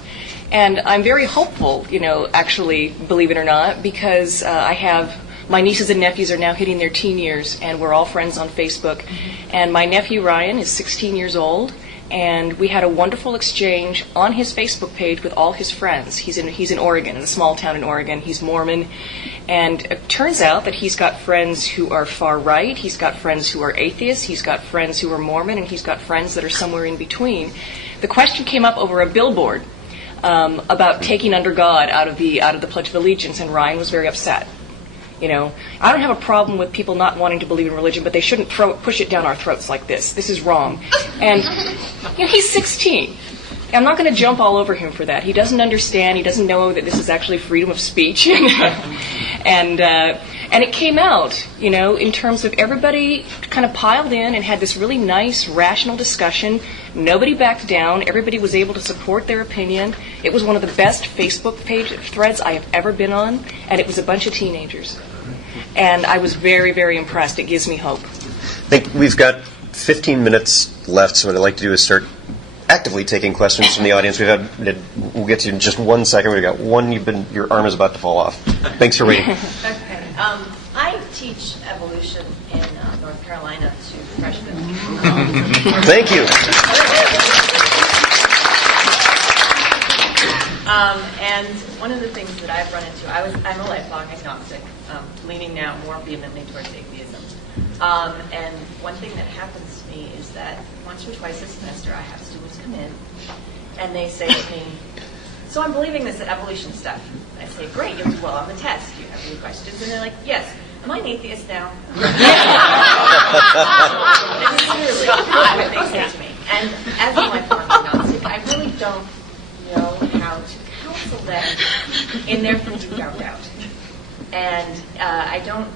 And I'm very hopeful, actually, believe it or not, because I have... My nieces and nephews are now hitting their teen years, and we're all friends on Facebook. And my nephew Ryan is 16 years old, and we had a wonderful exchange on his Facebook page with all his friends. He's in Oregon, in a small town in Oregon. He's Mormon, and it turns out that he's got friends who are far right. He's got friends who are atheists. He's got friends who are Mormon, and he's got friends that are somewhere in between. The question came up over a billboard about taking under God out of the Pledge of Allegiance, and Ryan was very upset. I don't have a problem with people not wanting to believe in religion, but they shouldn't push it down our throats like this. This is wrong. And he's 16. I'm not going to jump all over him for that. He doesn't understand. He doesn't know that this is actually freedom of speech. And it came out, in terms of everybody kind of piled in and had this really nice, rational discussion. Nobody backed down. Everybody was able to support their opinion. It was one of the best Facebook page threads I have ever been on, and it was a bunch of teenagers. And I was very, very impressed. It gives me hope. I think we've got 15 minutes left, so what I'd like to do is start actively taking questions from the audience. We'll get to you in just 1 second. We've got one. Your arm is about to fall off. Thanks for waiting. Okay. I teach evolution in North Carolina to freshmen. Thank you. And one of the things that I've run into, I'm a lifelong agnostic, leaning now more vehemently towards atheism. And one thing that happens to me is that once or twice a semester I have students come in and they say to me, "So I'm believing this evolution stuff." I say, "Great, you'll do well on the test. Do you have any questions?" And they're like, "Yes. Am I an atheist now?" This is literally what they say to me. And as a lifelong agnostic, I really don't know how to counsel them in their newfound doubt. And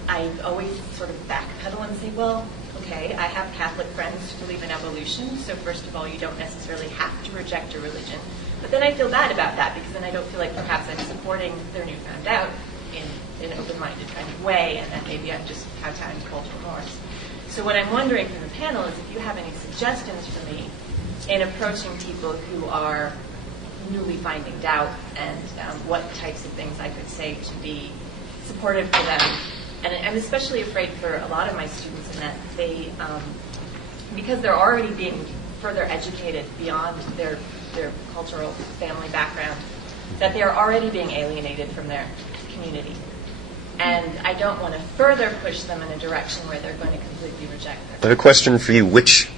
I always sort of backpedal and say, well, okay, I have Catholic friends who believe in evolution, so first of all, you don't necessarily have to reject your religion. But then I feel bad about that, because then I don't feel like perhaps I'm supporting their newfound doubt in an open-minded kind of way, and that maybe I'm just kowtowing to cultural norms. So what I'm wondering from the panel is if you have any suggestions for me in approaching people who are newly finding doubt, and what types of things I could say to be supportive for them. And I'm especially afraid for a lot of my students in that they, because they're already being further educated beyond their cultural family background, that they are already being alienated from their community. And I don't want to further push them in a direction where they're going to completely reject their I have a question for you, which,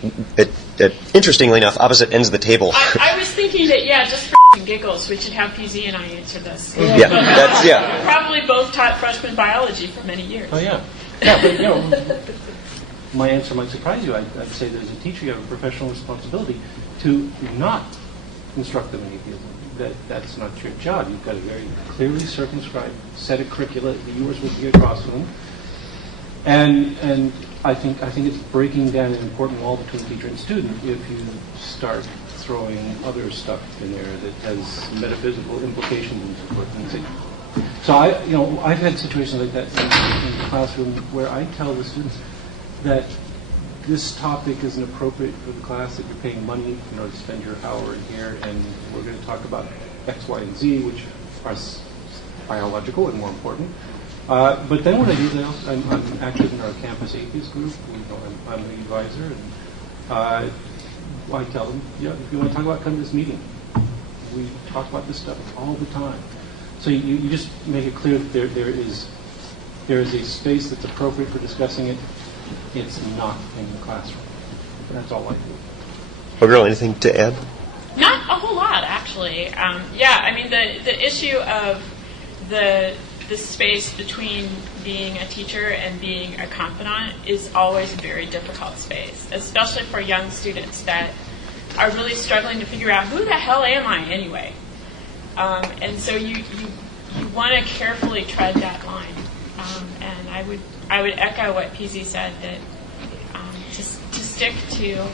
interestingly enough, opposite ends of the table. I was thinking that, just for giggles, we should have PZ and I answer this. Yeah, that's, yeah. We probably both taught freshman biology for many years. Oh, yeah. Yeah, but, my answer might surprise you. I'd say that as a teacher, you have a professional responsibility to not instruct them in atheism. that's not your job. You've got a very clearly circumscribed set of curricula that you are supposed to get across to them. And I think it's breaking down an important wall between teacher and student if you start throwing other stuff in there that has metaphysical implications and so forth. So I've had situations like that in the classroom where I tell the students that this topic isn't appropriate for the class, that you're paying money to spend your hour in here, and we're going to talk about X, Y, and Z, which are biological and more important. But then what I do is I'm active in our campus atheist group. I'm the advisor, and I tell them, if you want to talk about it, come to this meeting. We talk about this stuff all the time. So you just make it clear that there is a space that's appropriate for discussing it. It's not in the classroom. That's all I do. Oh, girl, anything to add? Not a whole lot, actually. The issue of the space between being a teacher and being a confidant is always a very difficult space, especially for young students that are really struggling to figure out who the hell am I anyway. And so you want to carefully tread that line. And I would echo what PZ said, that to stick to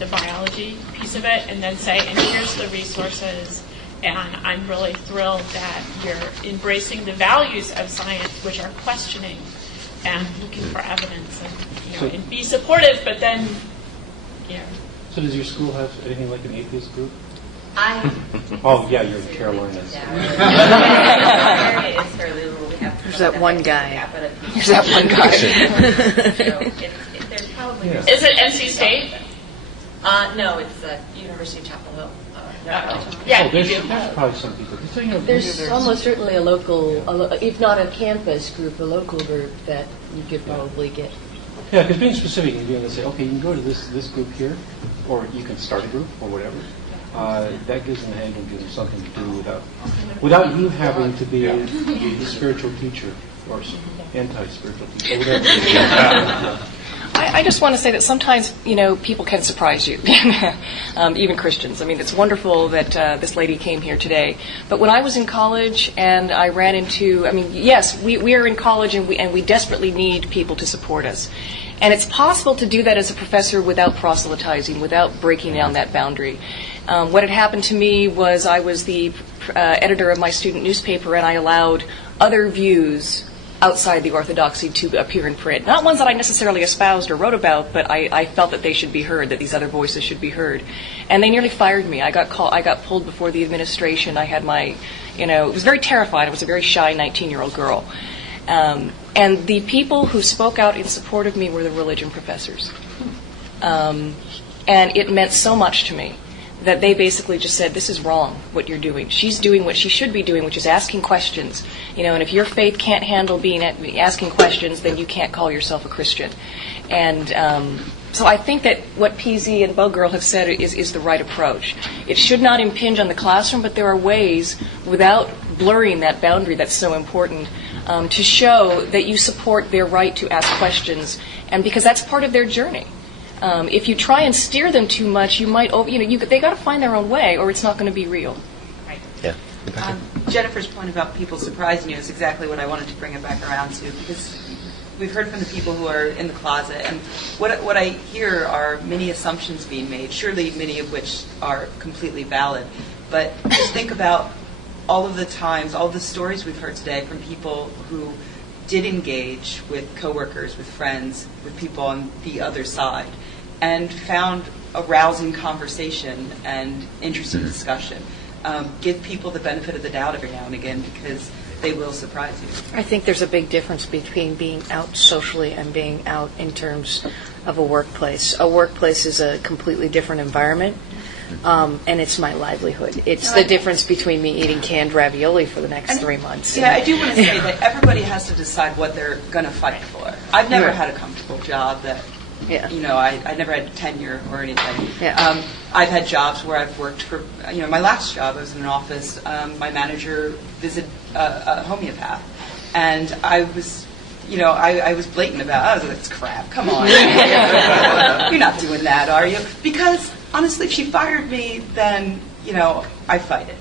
the biology piece of it and then say, and here's the resources, and I'm really thrilled that you're embracing the values of science, which are questioning and looking for evidence, and be supportive, but then, So does your school have anything like an atheist group? Oh, yeah, you're in Carolinas. There's that one guy. There's that one guy. Is it NC State? No, it's University of Chapel Hill. There's probably some people. There's almost certainly a local, if not a campus group, a local group that you could probably get. Yeah, because being specific and being able to say, okay, you can go to this group here, or you can start a group, or whatever. That gives them a hand and gives them something to do without you having to be a spiritual teacher or anti-spiritual teacher, whatever. I just want to say that sometimes, people can surprise you, even Christians. I mean, it's wonderful that this lady came here today. But when I was in college and I ran into, yes, we are in college and we desperately need people to support us. And it's possible to do that as a professor without proselytizing, without breaking down that boundary. What had happened to me was I was the editor of my student newspaper, and I allowed other views outside the orthodoxy to appear in print. Not ones that I necessarily espoused or wrote about, but I felt that they should be heard, that these other voices should be heard. And they nearly fired me. I got pulled before the administration. I had it was very terrifying. I was a very shy 19-year-old girl. And the people who spoke out in support of me were the religion professors. And it meant so much to me that they basically just said, this is wrong, what you're doing. She's doing what she should be doing, which is asking questions. And if your faith can't handle asking questions, then you can't call yourself a Christian. And so I think that what PZ and Bug Girl have said is the right approach. It should not impinge on the classroom, but there are ways, without blurring that boundary that's so important, to show that you support their right to ask questions, and because that's part of their journey. If you try and steer them too much, you might, they got to find their own way, or it's not going to be real. Right. Yeah. Jennifer's point about people surprising you is exactly what I wanted to bring it back around to, because we've heard from the people who are in the closet, and what I hear are many assumptions being made, surely many of which are completely valid. But just think about all of the times, all of the stories we've heard today from people who did engage with coworkers, with friends, with people on the other side, and found a rousing conversation and interesting discussion. Give people the benefit of the doubt every now and again, because they will surprise you. I think there's a big difference between being out socially and being out in terms of a workplace. A workplace is a completely different environment, and it's my livelihood. It's the difference between me eating canned ravioli for the next 3 months. Yeah, I do want to say that everybody has to decide what they're going to fight for. I've never had a comfortable job that, I never had tenure or anything. Yeah. I've had jobs where I've worked for, my last job, I was in an office, my manager visited a homeopath, and I was, I was blatant about it. I was like, that's crap, come on. You're not doing that, are you? Because, honestly, if she fired me, then, I fight it.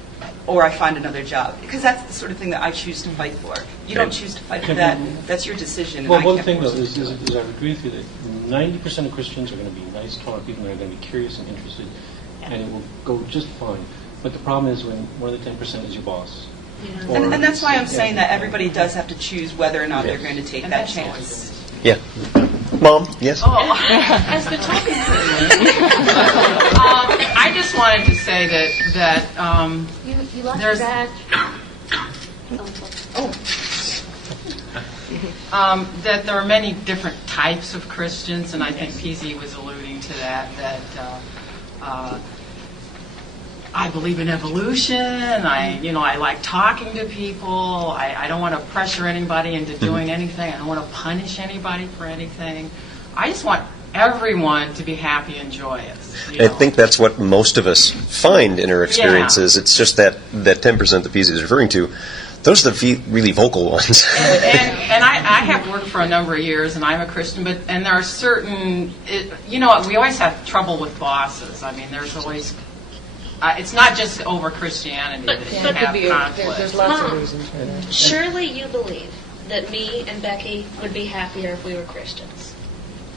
or I find another job. Because that's the sort of thing that I choose to fight for. You don't choose to fight for that. That's your decision. And Well, I one can't thing, though, force is you to do it. I agree with you that 90% of Christians are going to be nice, tolerant people, and they're going to be curious and interested, and it will go just fine. But the problem is when one of the 10% is your boss. And that's why I'm saying that everybody does have to choose whether or not they're going to take that chance. Yeah. Mom, yes? As the talking person, I just wanted to say that You lost there's your badge. that there are many different types of Christians, and I think PZ was alluding to that I believe in evolution. I like talking to people. I don't want to pressure anybody into doing anything. I don't want to punish anybody for anything. I just want everyone to be happy and joyous. I think that's what most of us find in our experiences. It's just that 10% that PZ is referring to, those are the really vocal ones. and I have worked for a number of years, and I'm a Christian, and there are certain, we always have trouble with bosses. I mean, there's always, it's not just over Christianity that you have conflict. There's lots of reasons for that. Surely you believe that me and Becky would be happier if we were Christians.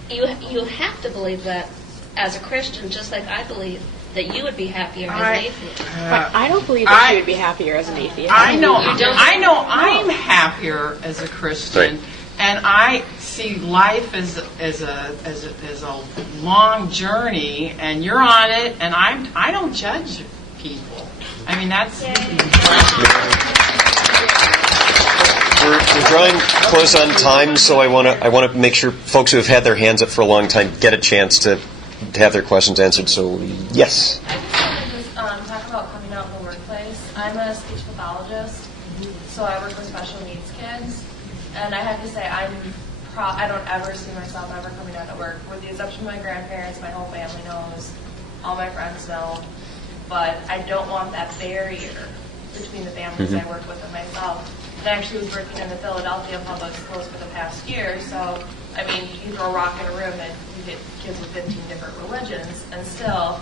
You have to believe that as a Christian, just like I believe that you would be happier as an atheist. But I don't believe that you would be happier as an atheist. I know I'm happier as a Christian, and I see life as a long journey, and you're on it, and I don't judge people. I mean, that's. We're drawing close on time, so I want to make sure folks who have had their hands up for a long time get a chance to have their questions answered. So yes. I just wanted to talk about coming out in the workplace. I'm a speech pathologist, so I work with special needs kids, and I have to say I don't ever see myself ever coming out at work. With the exception of my grandparents, my whole family knows, all my friends know, but I don't want that barrier between the families I work with and myself. I actually was working in the Philadelphia Public Schools for the past year, so, I mean, you throw a rock in a room and you get kids with 15 different religions, and still,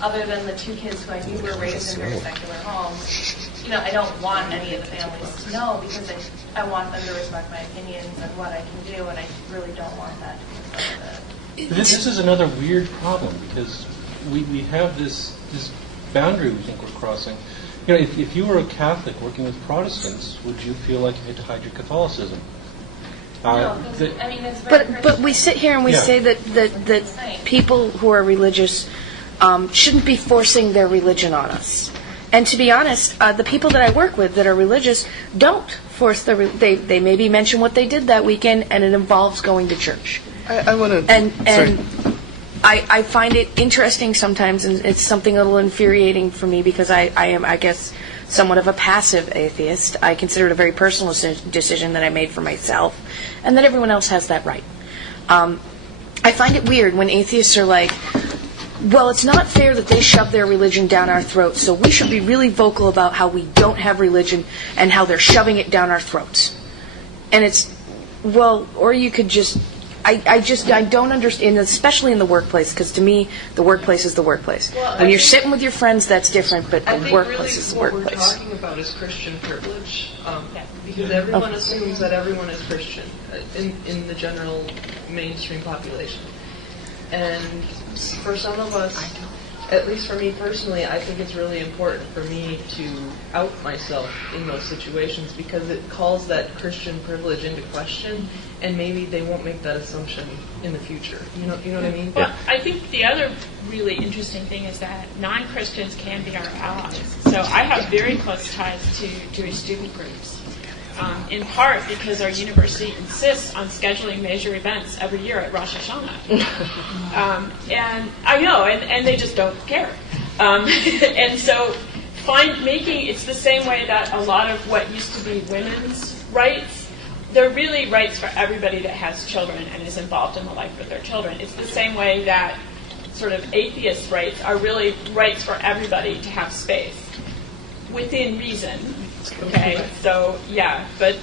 other than the two kids who I knew were raised in very secular homes, I don't want any of the families to know because I want them to respect my opinions and what I can do, and I really don't want that to be part of it. But this is another weird problem because we have this boundary we think we're crossing. If you were a Catholic working with Protestants, would you feel like you had to hide your Catholicism? No, because, I mean, it's very But we sit here and we say that people who are religious shouldn't be forcing their religion on us. And to be honest, the people that I work with that are religious don't force their. They maybe mention what they did that weekend, and it involves going to church. I want to. And I find it interesting sometimes, and it's something a little infuriating for me because I am, I guess, somewhat of a passive atheist. I consider it a very personal decision that I made for myself, and that everyone else has that right. I find it weird when atheists are like, well, it's not fair that they shove their religion down our throats, so we should be really vocal about how we don't have religion and how they're shoving it down our throats. And it's, well, or you could just... I don't understand, especially in the workplace, because to me, the workplace is the workplace. Well, when you're sitting with your friends, that's different, but I the think workplace really is the what workplace. we're talking about is Christian privilege, because everyone assumes that everyone is Christian in the general mainstream population. And for some of us, at least for me personally, I think it's really important for me to out myself in those situations because it calls that Christian privilege into question, and maybe they won't make that assumption in the future. You know what I mean? Well, I think the other really interesting thing is that non-Christians can be our allies. So I have very close ties to Jewish student groups. In part because our university insists on scheduling major events every year at Rosh Hashanah. And I know, and they just don't care. And so it's the same way that a lot of what used to be women's rights, they're really rights for everybody that has children and is involved in the life of their children. It's the same way that sort of atheist rights are really rights for everybody to have space within reason. Okay, so yeah, but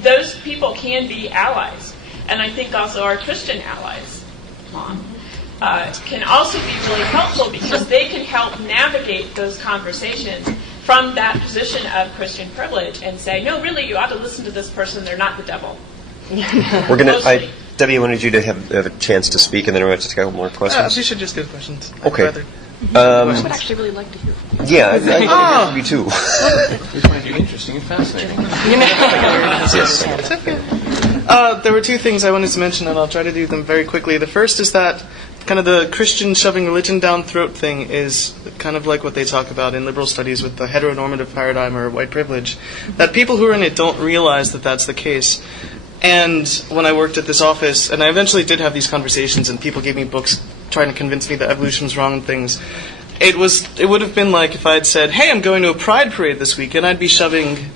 those people can be allies, and I think also our Christian allies, Mom. can also be really helpful because they can help navigate those conversations from that position of Christian privilege and say, no, really, you ought to listen to this person. They're not the devil. We're going to... Debbie, I wanted you to have a chance to speak, and then we're going to take a couple more questions. You should just get questions. Okay. I would actually really like to hear. Yeah, I'd like to hear from you too. We find you interesting and fascinating. Yes. It's okay. There were two things I wanted to mention, and I'll try to do them very quickly. The first is that kind of the Christian shoving religion down throat thing is kind of like what they talk about in liberal studies with the heteronormative paradigm or white privilege, that people who are in it don't realize that that's the case. And when I worked at this office, and I eventually did have these conversations, and people gave me books trying to convince me that evolution was wrong and things, it would have been like if I had said, hey, I'm going to a pride parade this week, and I'd be shoving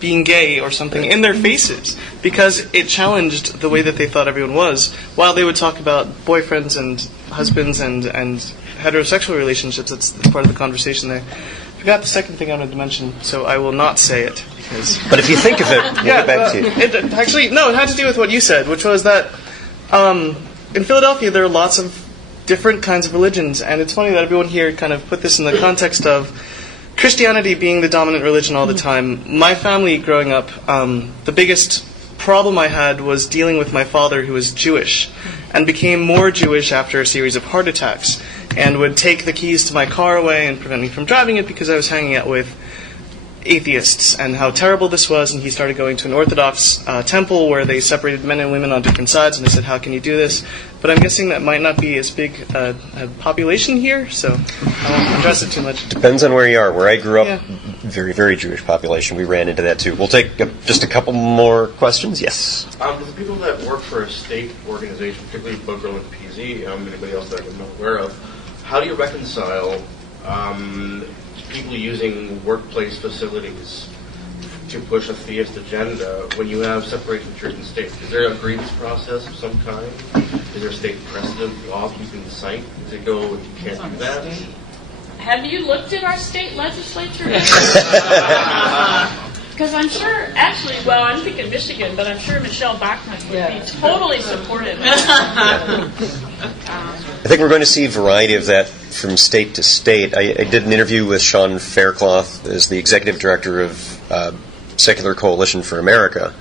being gay or something in their faces, because it challenged the way that they thought everyone was, while they would talk about boyfriends and husbands and heterosexual relationships. That's part of the conversation there. I forgot the second thing I wanted to mention, so I will not say it. But if you think of it, we'll get back to you. It had to do with what you said, which was that in Philadelphia there are lots of different kinds of religions, and it's funny that everyone here kind of put this in the context of Christianity being the dominant religion all the time. My family growing up, the biggest problem I had was dealing with my father, who was Jewish, and became more Jewish after a series of heart attacks, and would take the keys to my car away and prevent me from driving it because I was hanging out with atheists, and how terrible this was. And he started going to an Orthodox temple where they separated men and women on different sides, and I said, how can you do this? But I'm guessing that might not be as big a population here, so I won't address it too much. Depends on where you are. Where I grew up, very, very Jewish population. We ran into that too. We'll take just a couple more questions. Yes? For the people that work for a state organization, particularly Bug Girl and PZ, anybody else that I'm not aware of, how do you reconcile people using workplace facilities to push a theist agenda when you have separation of church and state? Is there a grievance process of some kind? Is there a state precedent, law you can cite? Does it go, you can't do that? Have you looked at our state legislature? Because I'm sure, actually, well, I'm thinking Michigan, but I'm sure Michelle Bachmann would be totally supportive. I think we're going to see a variety of that from state to state. I did an interview with Sean Faircloth as the executive director of Secular Coalition for America,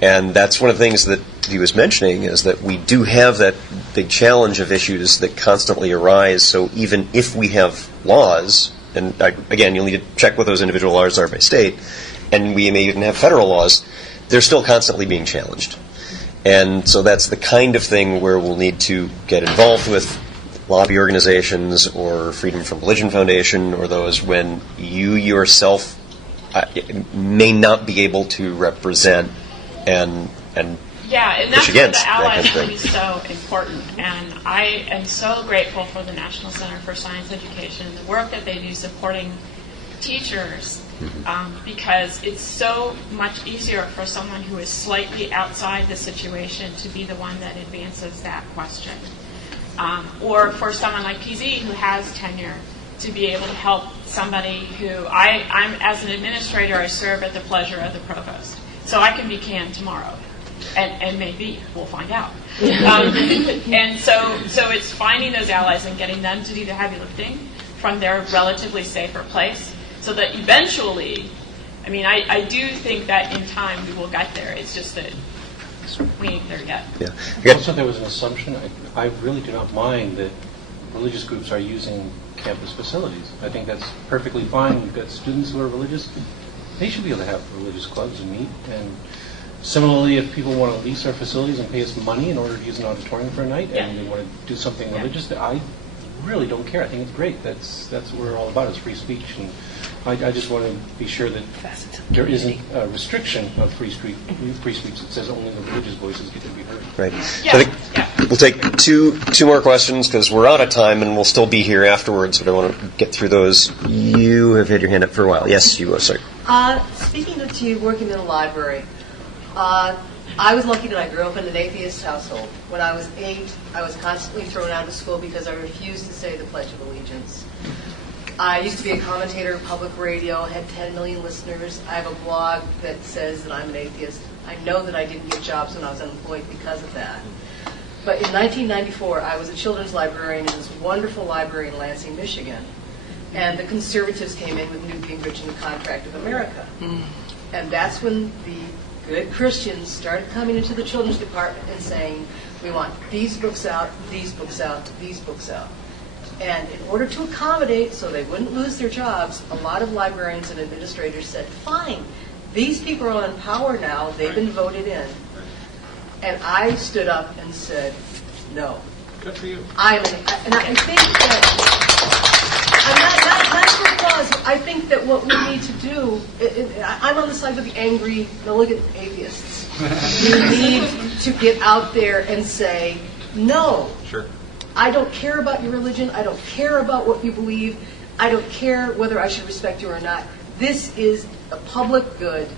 and that's one of the things that he was mentioning, is that we do have that big challenge of issues that constantly arise. So even if we have laws, and again, you'll need to check what those individual laws are by state, and we may even have federal laws, they're still constantly being challenged. And so that's the kind of thing where we'll need to get involved with lobby organizations or Freedom from Religion Foundation or those when you yourself may not be able to represent and yeah, and push that's where against the that allies kind of will be so important. And I am so grateful for the National Center for Science Education and the work that they do supporting teachers, because it's so much easier for someone who is slightly outside the situation to be the one that advances that question. Or for someone like PZ who has tenure to be able to help somebody who, I'm as an administrator, I serve at the pleasure of the provost. So I can be canned tomorrow. And maybe, we'll find out. And so it's finding those allies and getting them to do the heavy lifting from their relatively safer place, so that eventually, I mean, I do think that in time we will get there. It's just that we ain't there yet. Also, there was an assumption. I really do not mind that religious groups are using campus facilities. I think that's perfectly fine. We've got students who are religious. They should be able to have religious clubs and meet. And similarly, if people want to lease our facilities and pay us money in order to use an auditorium for a night, and they want to do something religious, I really don't care. I think it's great. That's what we're all about, is free speech. And I just want to be sure that there isn't a restriction of free speech that says only the religious voices get to be heard. Right. So I think we'll take two more questions because we're out of time, and we'll still be here afterwards, but I want to get through those. You have had your hand up for a while. Yes, you are, sorry. Speaking to you, working in a library, I was lucky that I grew up in an atheist household. When I was 8, I was constantly thrown out of school because I refused to say the Pledge of Allegiance. I used to be a commentator at public radio, had 10 million listeners. I have a blog that says that I'm an atheist. I know that I didn't get jobs when I was unemployed because of that. But in 1994, I was a children's librarian in this wonderful library in Lansing, Michigan. And the conservatives came in with Newt Gingrich and the Contract of America. And that's when the good Christians started coming into the children's department and saying, we want these books out, these books out, these books out. And in order to accommodate so they wouldn't lose their jobs, a lot of librarians and administrators said, fine, these people are in power now, they've been voted in. And I stood up and said, no. Good for you. And I think that, that's what it was. I think that what we need to do, I'm on the side of the angry, militant atheists. You need to get out there and say, no. Sure. I don't care about your religion. I don't care about what you believe. I don't care whether I should respect you or not. This is a public good.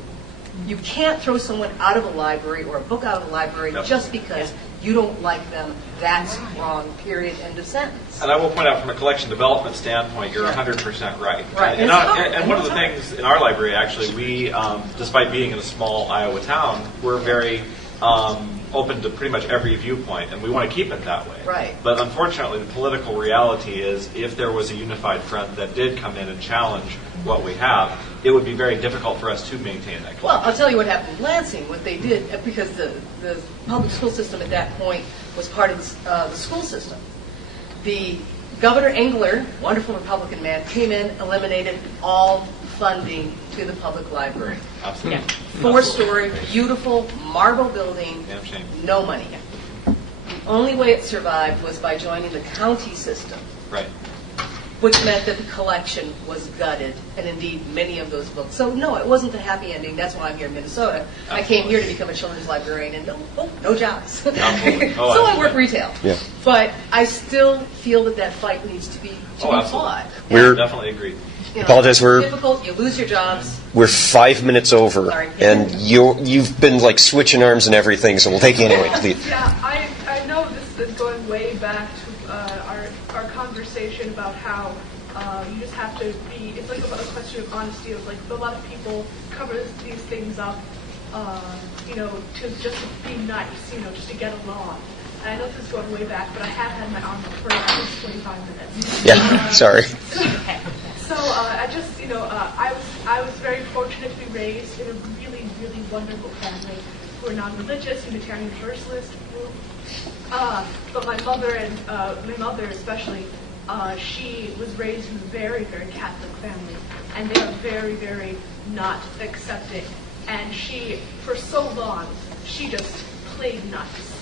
You can't throw someone out of a library or a book out of a library just because you don't like them. That's wrong, period, end of sentence. And I will point out, from a collection development standpoint, you're 100% right. Right. And one of the things in our library, actually, we, despite being in a small Iowa town, we're very open to pretty much every viewpoint, and we want to keep it that way. Right. But unfortunately, the political reality is, if there was a unified front that did come in and challenge what we have, it would be very difficult for us to maintain that. Well, I'll tell you what happened in Lansing. What they did, because the public school system at that point was part of the school system. The Governor Engler, wonderful Republican man, came in, eliminated all funding to the public library. Absolutely. Yeah. 4-story, beautiful marble building, no money. The only way it survived was by joining the county system. Right. Which meant that the collection was gutted, and indeed many of those books. So no, it wasn't a happy ending. That's why I'm here in Minnesota. I came here to become a children's librarian, and no jobs. So I work retail. Yeah. But I still feel that fight needs to be fought. We're definitely agree. Apologize, it's difficult. You lose your jobs. We're 5 minutes over, Sorry. and you've been like switching arms and everything, so we'll take you anyway. Please. Yeah, I know this is going way back to our conversation about how you just have to be. It's like about a question of honesty. Of like a lot of people cover these things up, to just be nice, just to get along. And I know this is going way back, but I have had my arm for at least 25 minutes. Yeah, sorry. So I just, I was very fortunate to be raised in a really, really wonderful family who are non-religious, Unitarian Universalist group. But my mother especially, she was raised in a very, very Catholic family, and they are very, very not accepting. And she, for so long, she just played nice.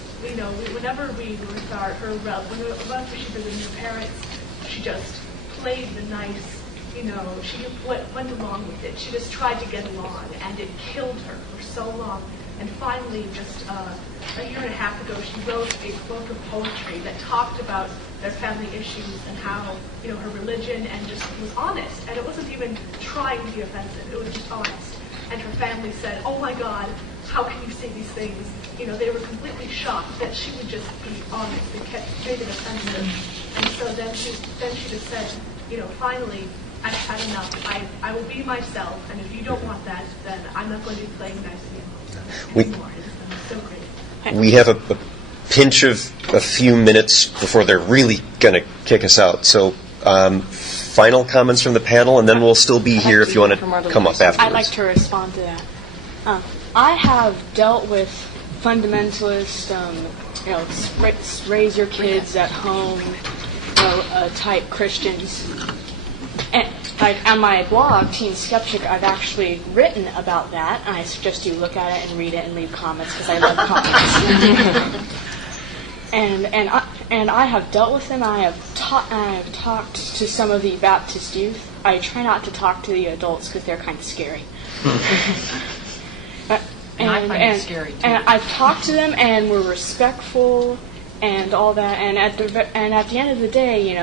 Whenever we were with whenever she visited her parents, she just played the nice. She went along with it. She just tried to get along, and it killed her for so long. And finally, just a year and a half ago, she wrote a book of poetry that talked about their family issues and how, her religion, and just was honest. And it wasn't even trying to be offensive. It was just honest. And her family said, "Oh my God, how can you say these things?" They were completely shocked that she would just be honest and made it offensive. And so then she just said, finally, I've had enough. I will be myself, and if you don't want that, then I'm not going to be playing nice anymore. It's so great. We have a pinch of a few minutes before they're really going to kick us out. So final comments from the panel, and then we'll still be here if you want to come up afterwards. I'd like to respond to that. I have dealt with fundamentalist, raise your kids at home, type Christians. And on my blog, Teen Skeptic, I've actually written about that, and I suggest you look at it and read it and leave comments, because I love comments. and I have dealt with them. I have talked to some of the Baptist youth. I try not to talk to the adults because they're kind of scary. And I find it scary too. And I've talked to them, and we're respectful and all that. And at the end of the day,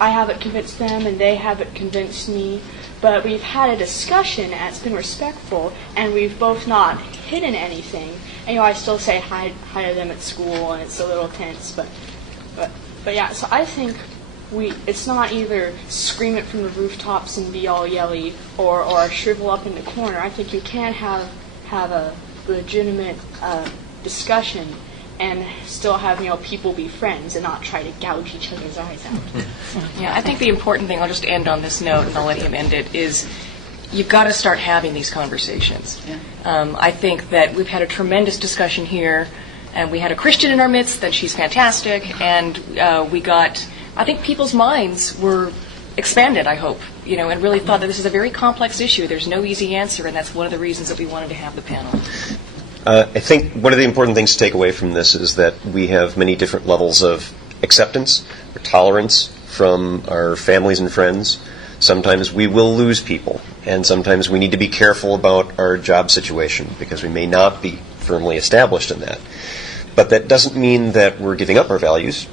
I haven't convinced them, and they haven't convinced me. But we've had a discussion, and it's been respectful, and we've both not hidden anything. And I still say hi to them at school, and it's a little tense. But yeah. So I think it's not either scream it from the rooftops and be all yelly, or shrivel up in the corner. I think you can have a legitimate discussion and still have, people be friends and not try to gouge each other's eyes out. Yeah, I think the important thing, I'll just end on this note and I'll let him end it, is you've got to start having these conversations. Yeah. I think that we've had a tremendous discussion here, and we had a Christian in our midst, that she's fantastic, and I think people's minds were expanded, I hope, and really thought that this is a very complex issue. There's no easy answer, and that's one of the reasons that we wanted to have the panel. I think one of the important things to take away from this is that we have many different levels of acceptance or tolerance from our families and friends. Sometimes we will lose people, and sometimes we need to be careful about our job situation because we may not be firmly established in that. But that doesn't mean that we're giving up our values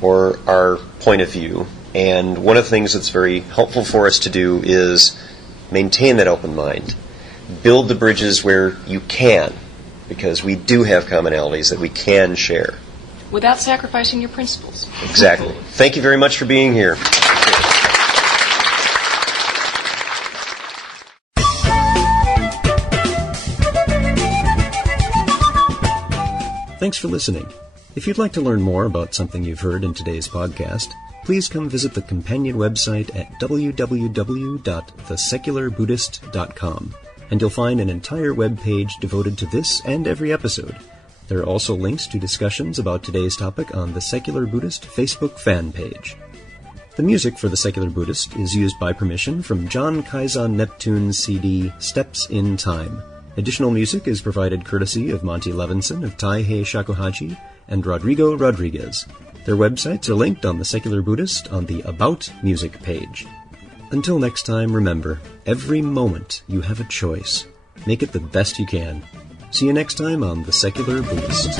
or our point of view. And one of the things that's very helpful for us to do is maintain that open mind. Build the bridges where you can, because we do have commonalities that we can share. Without sacrificing your principles. Exactly. Thank you very much for being here. Thanks for listening. If you'd like to learn more about something you've heard in today's podcast, please come visit the companion website at www.thesecularbuddhist.com, and you'll find an entire web page devoted to this and every episode. There are also links to discussions about today's topic on the Secular Buddhist Facebook fan page. The music for The Secular Buddhist is used by permission from John Kaizan Neptune's CD, Steps in Time. Additional music is provided courtesy of Monty Levinson of Taihei Shakuhachi and Rodrigo Rodriguez. Their websites are linked on The Secular Buddhist on the About Music page. Until next time, remember, every moment you have a choice. Make it the best you can. See you next time on The Secular Buddhist.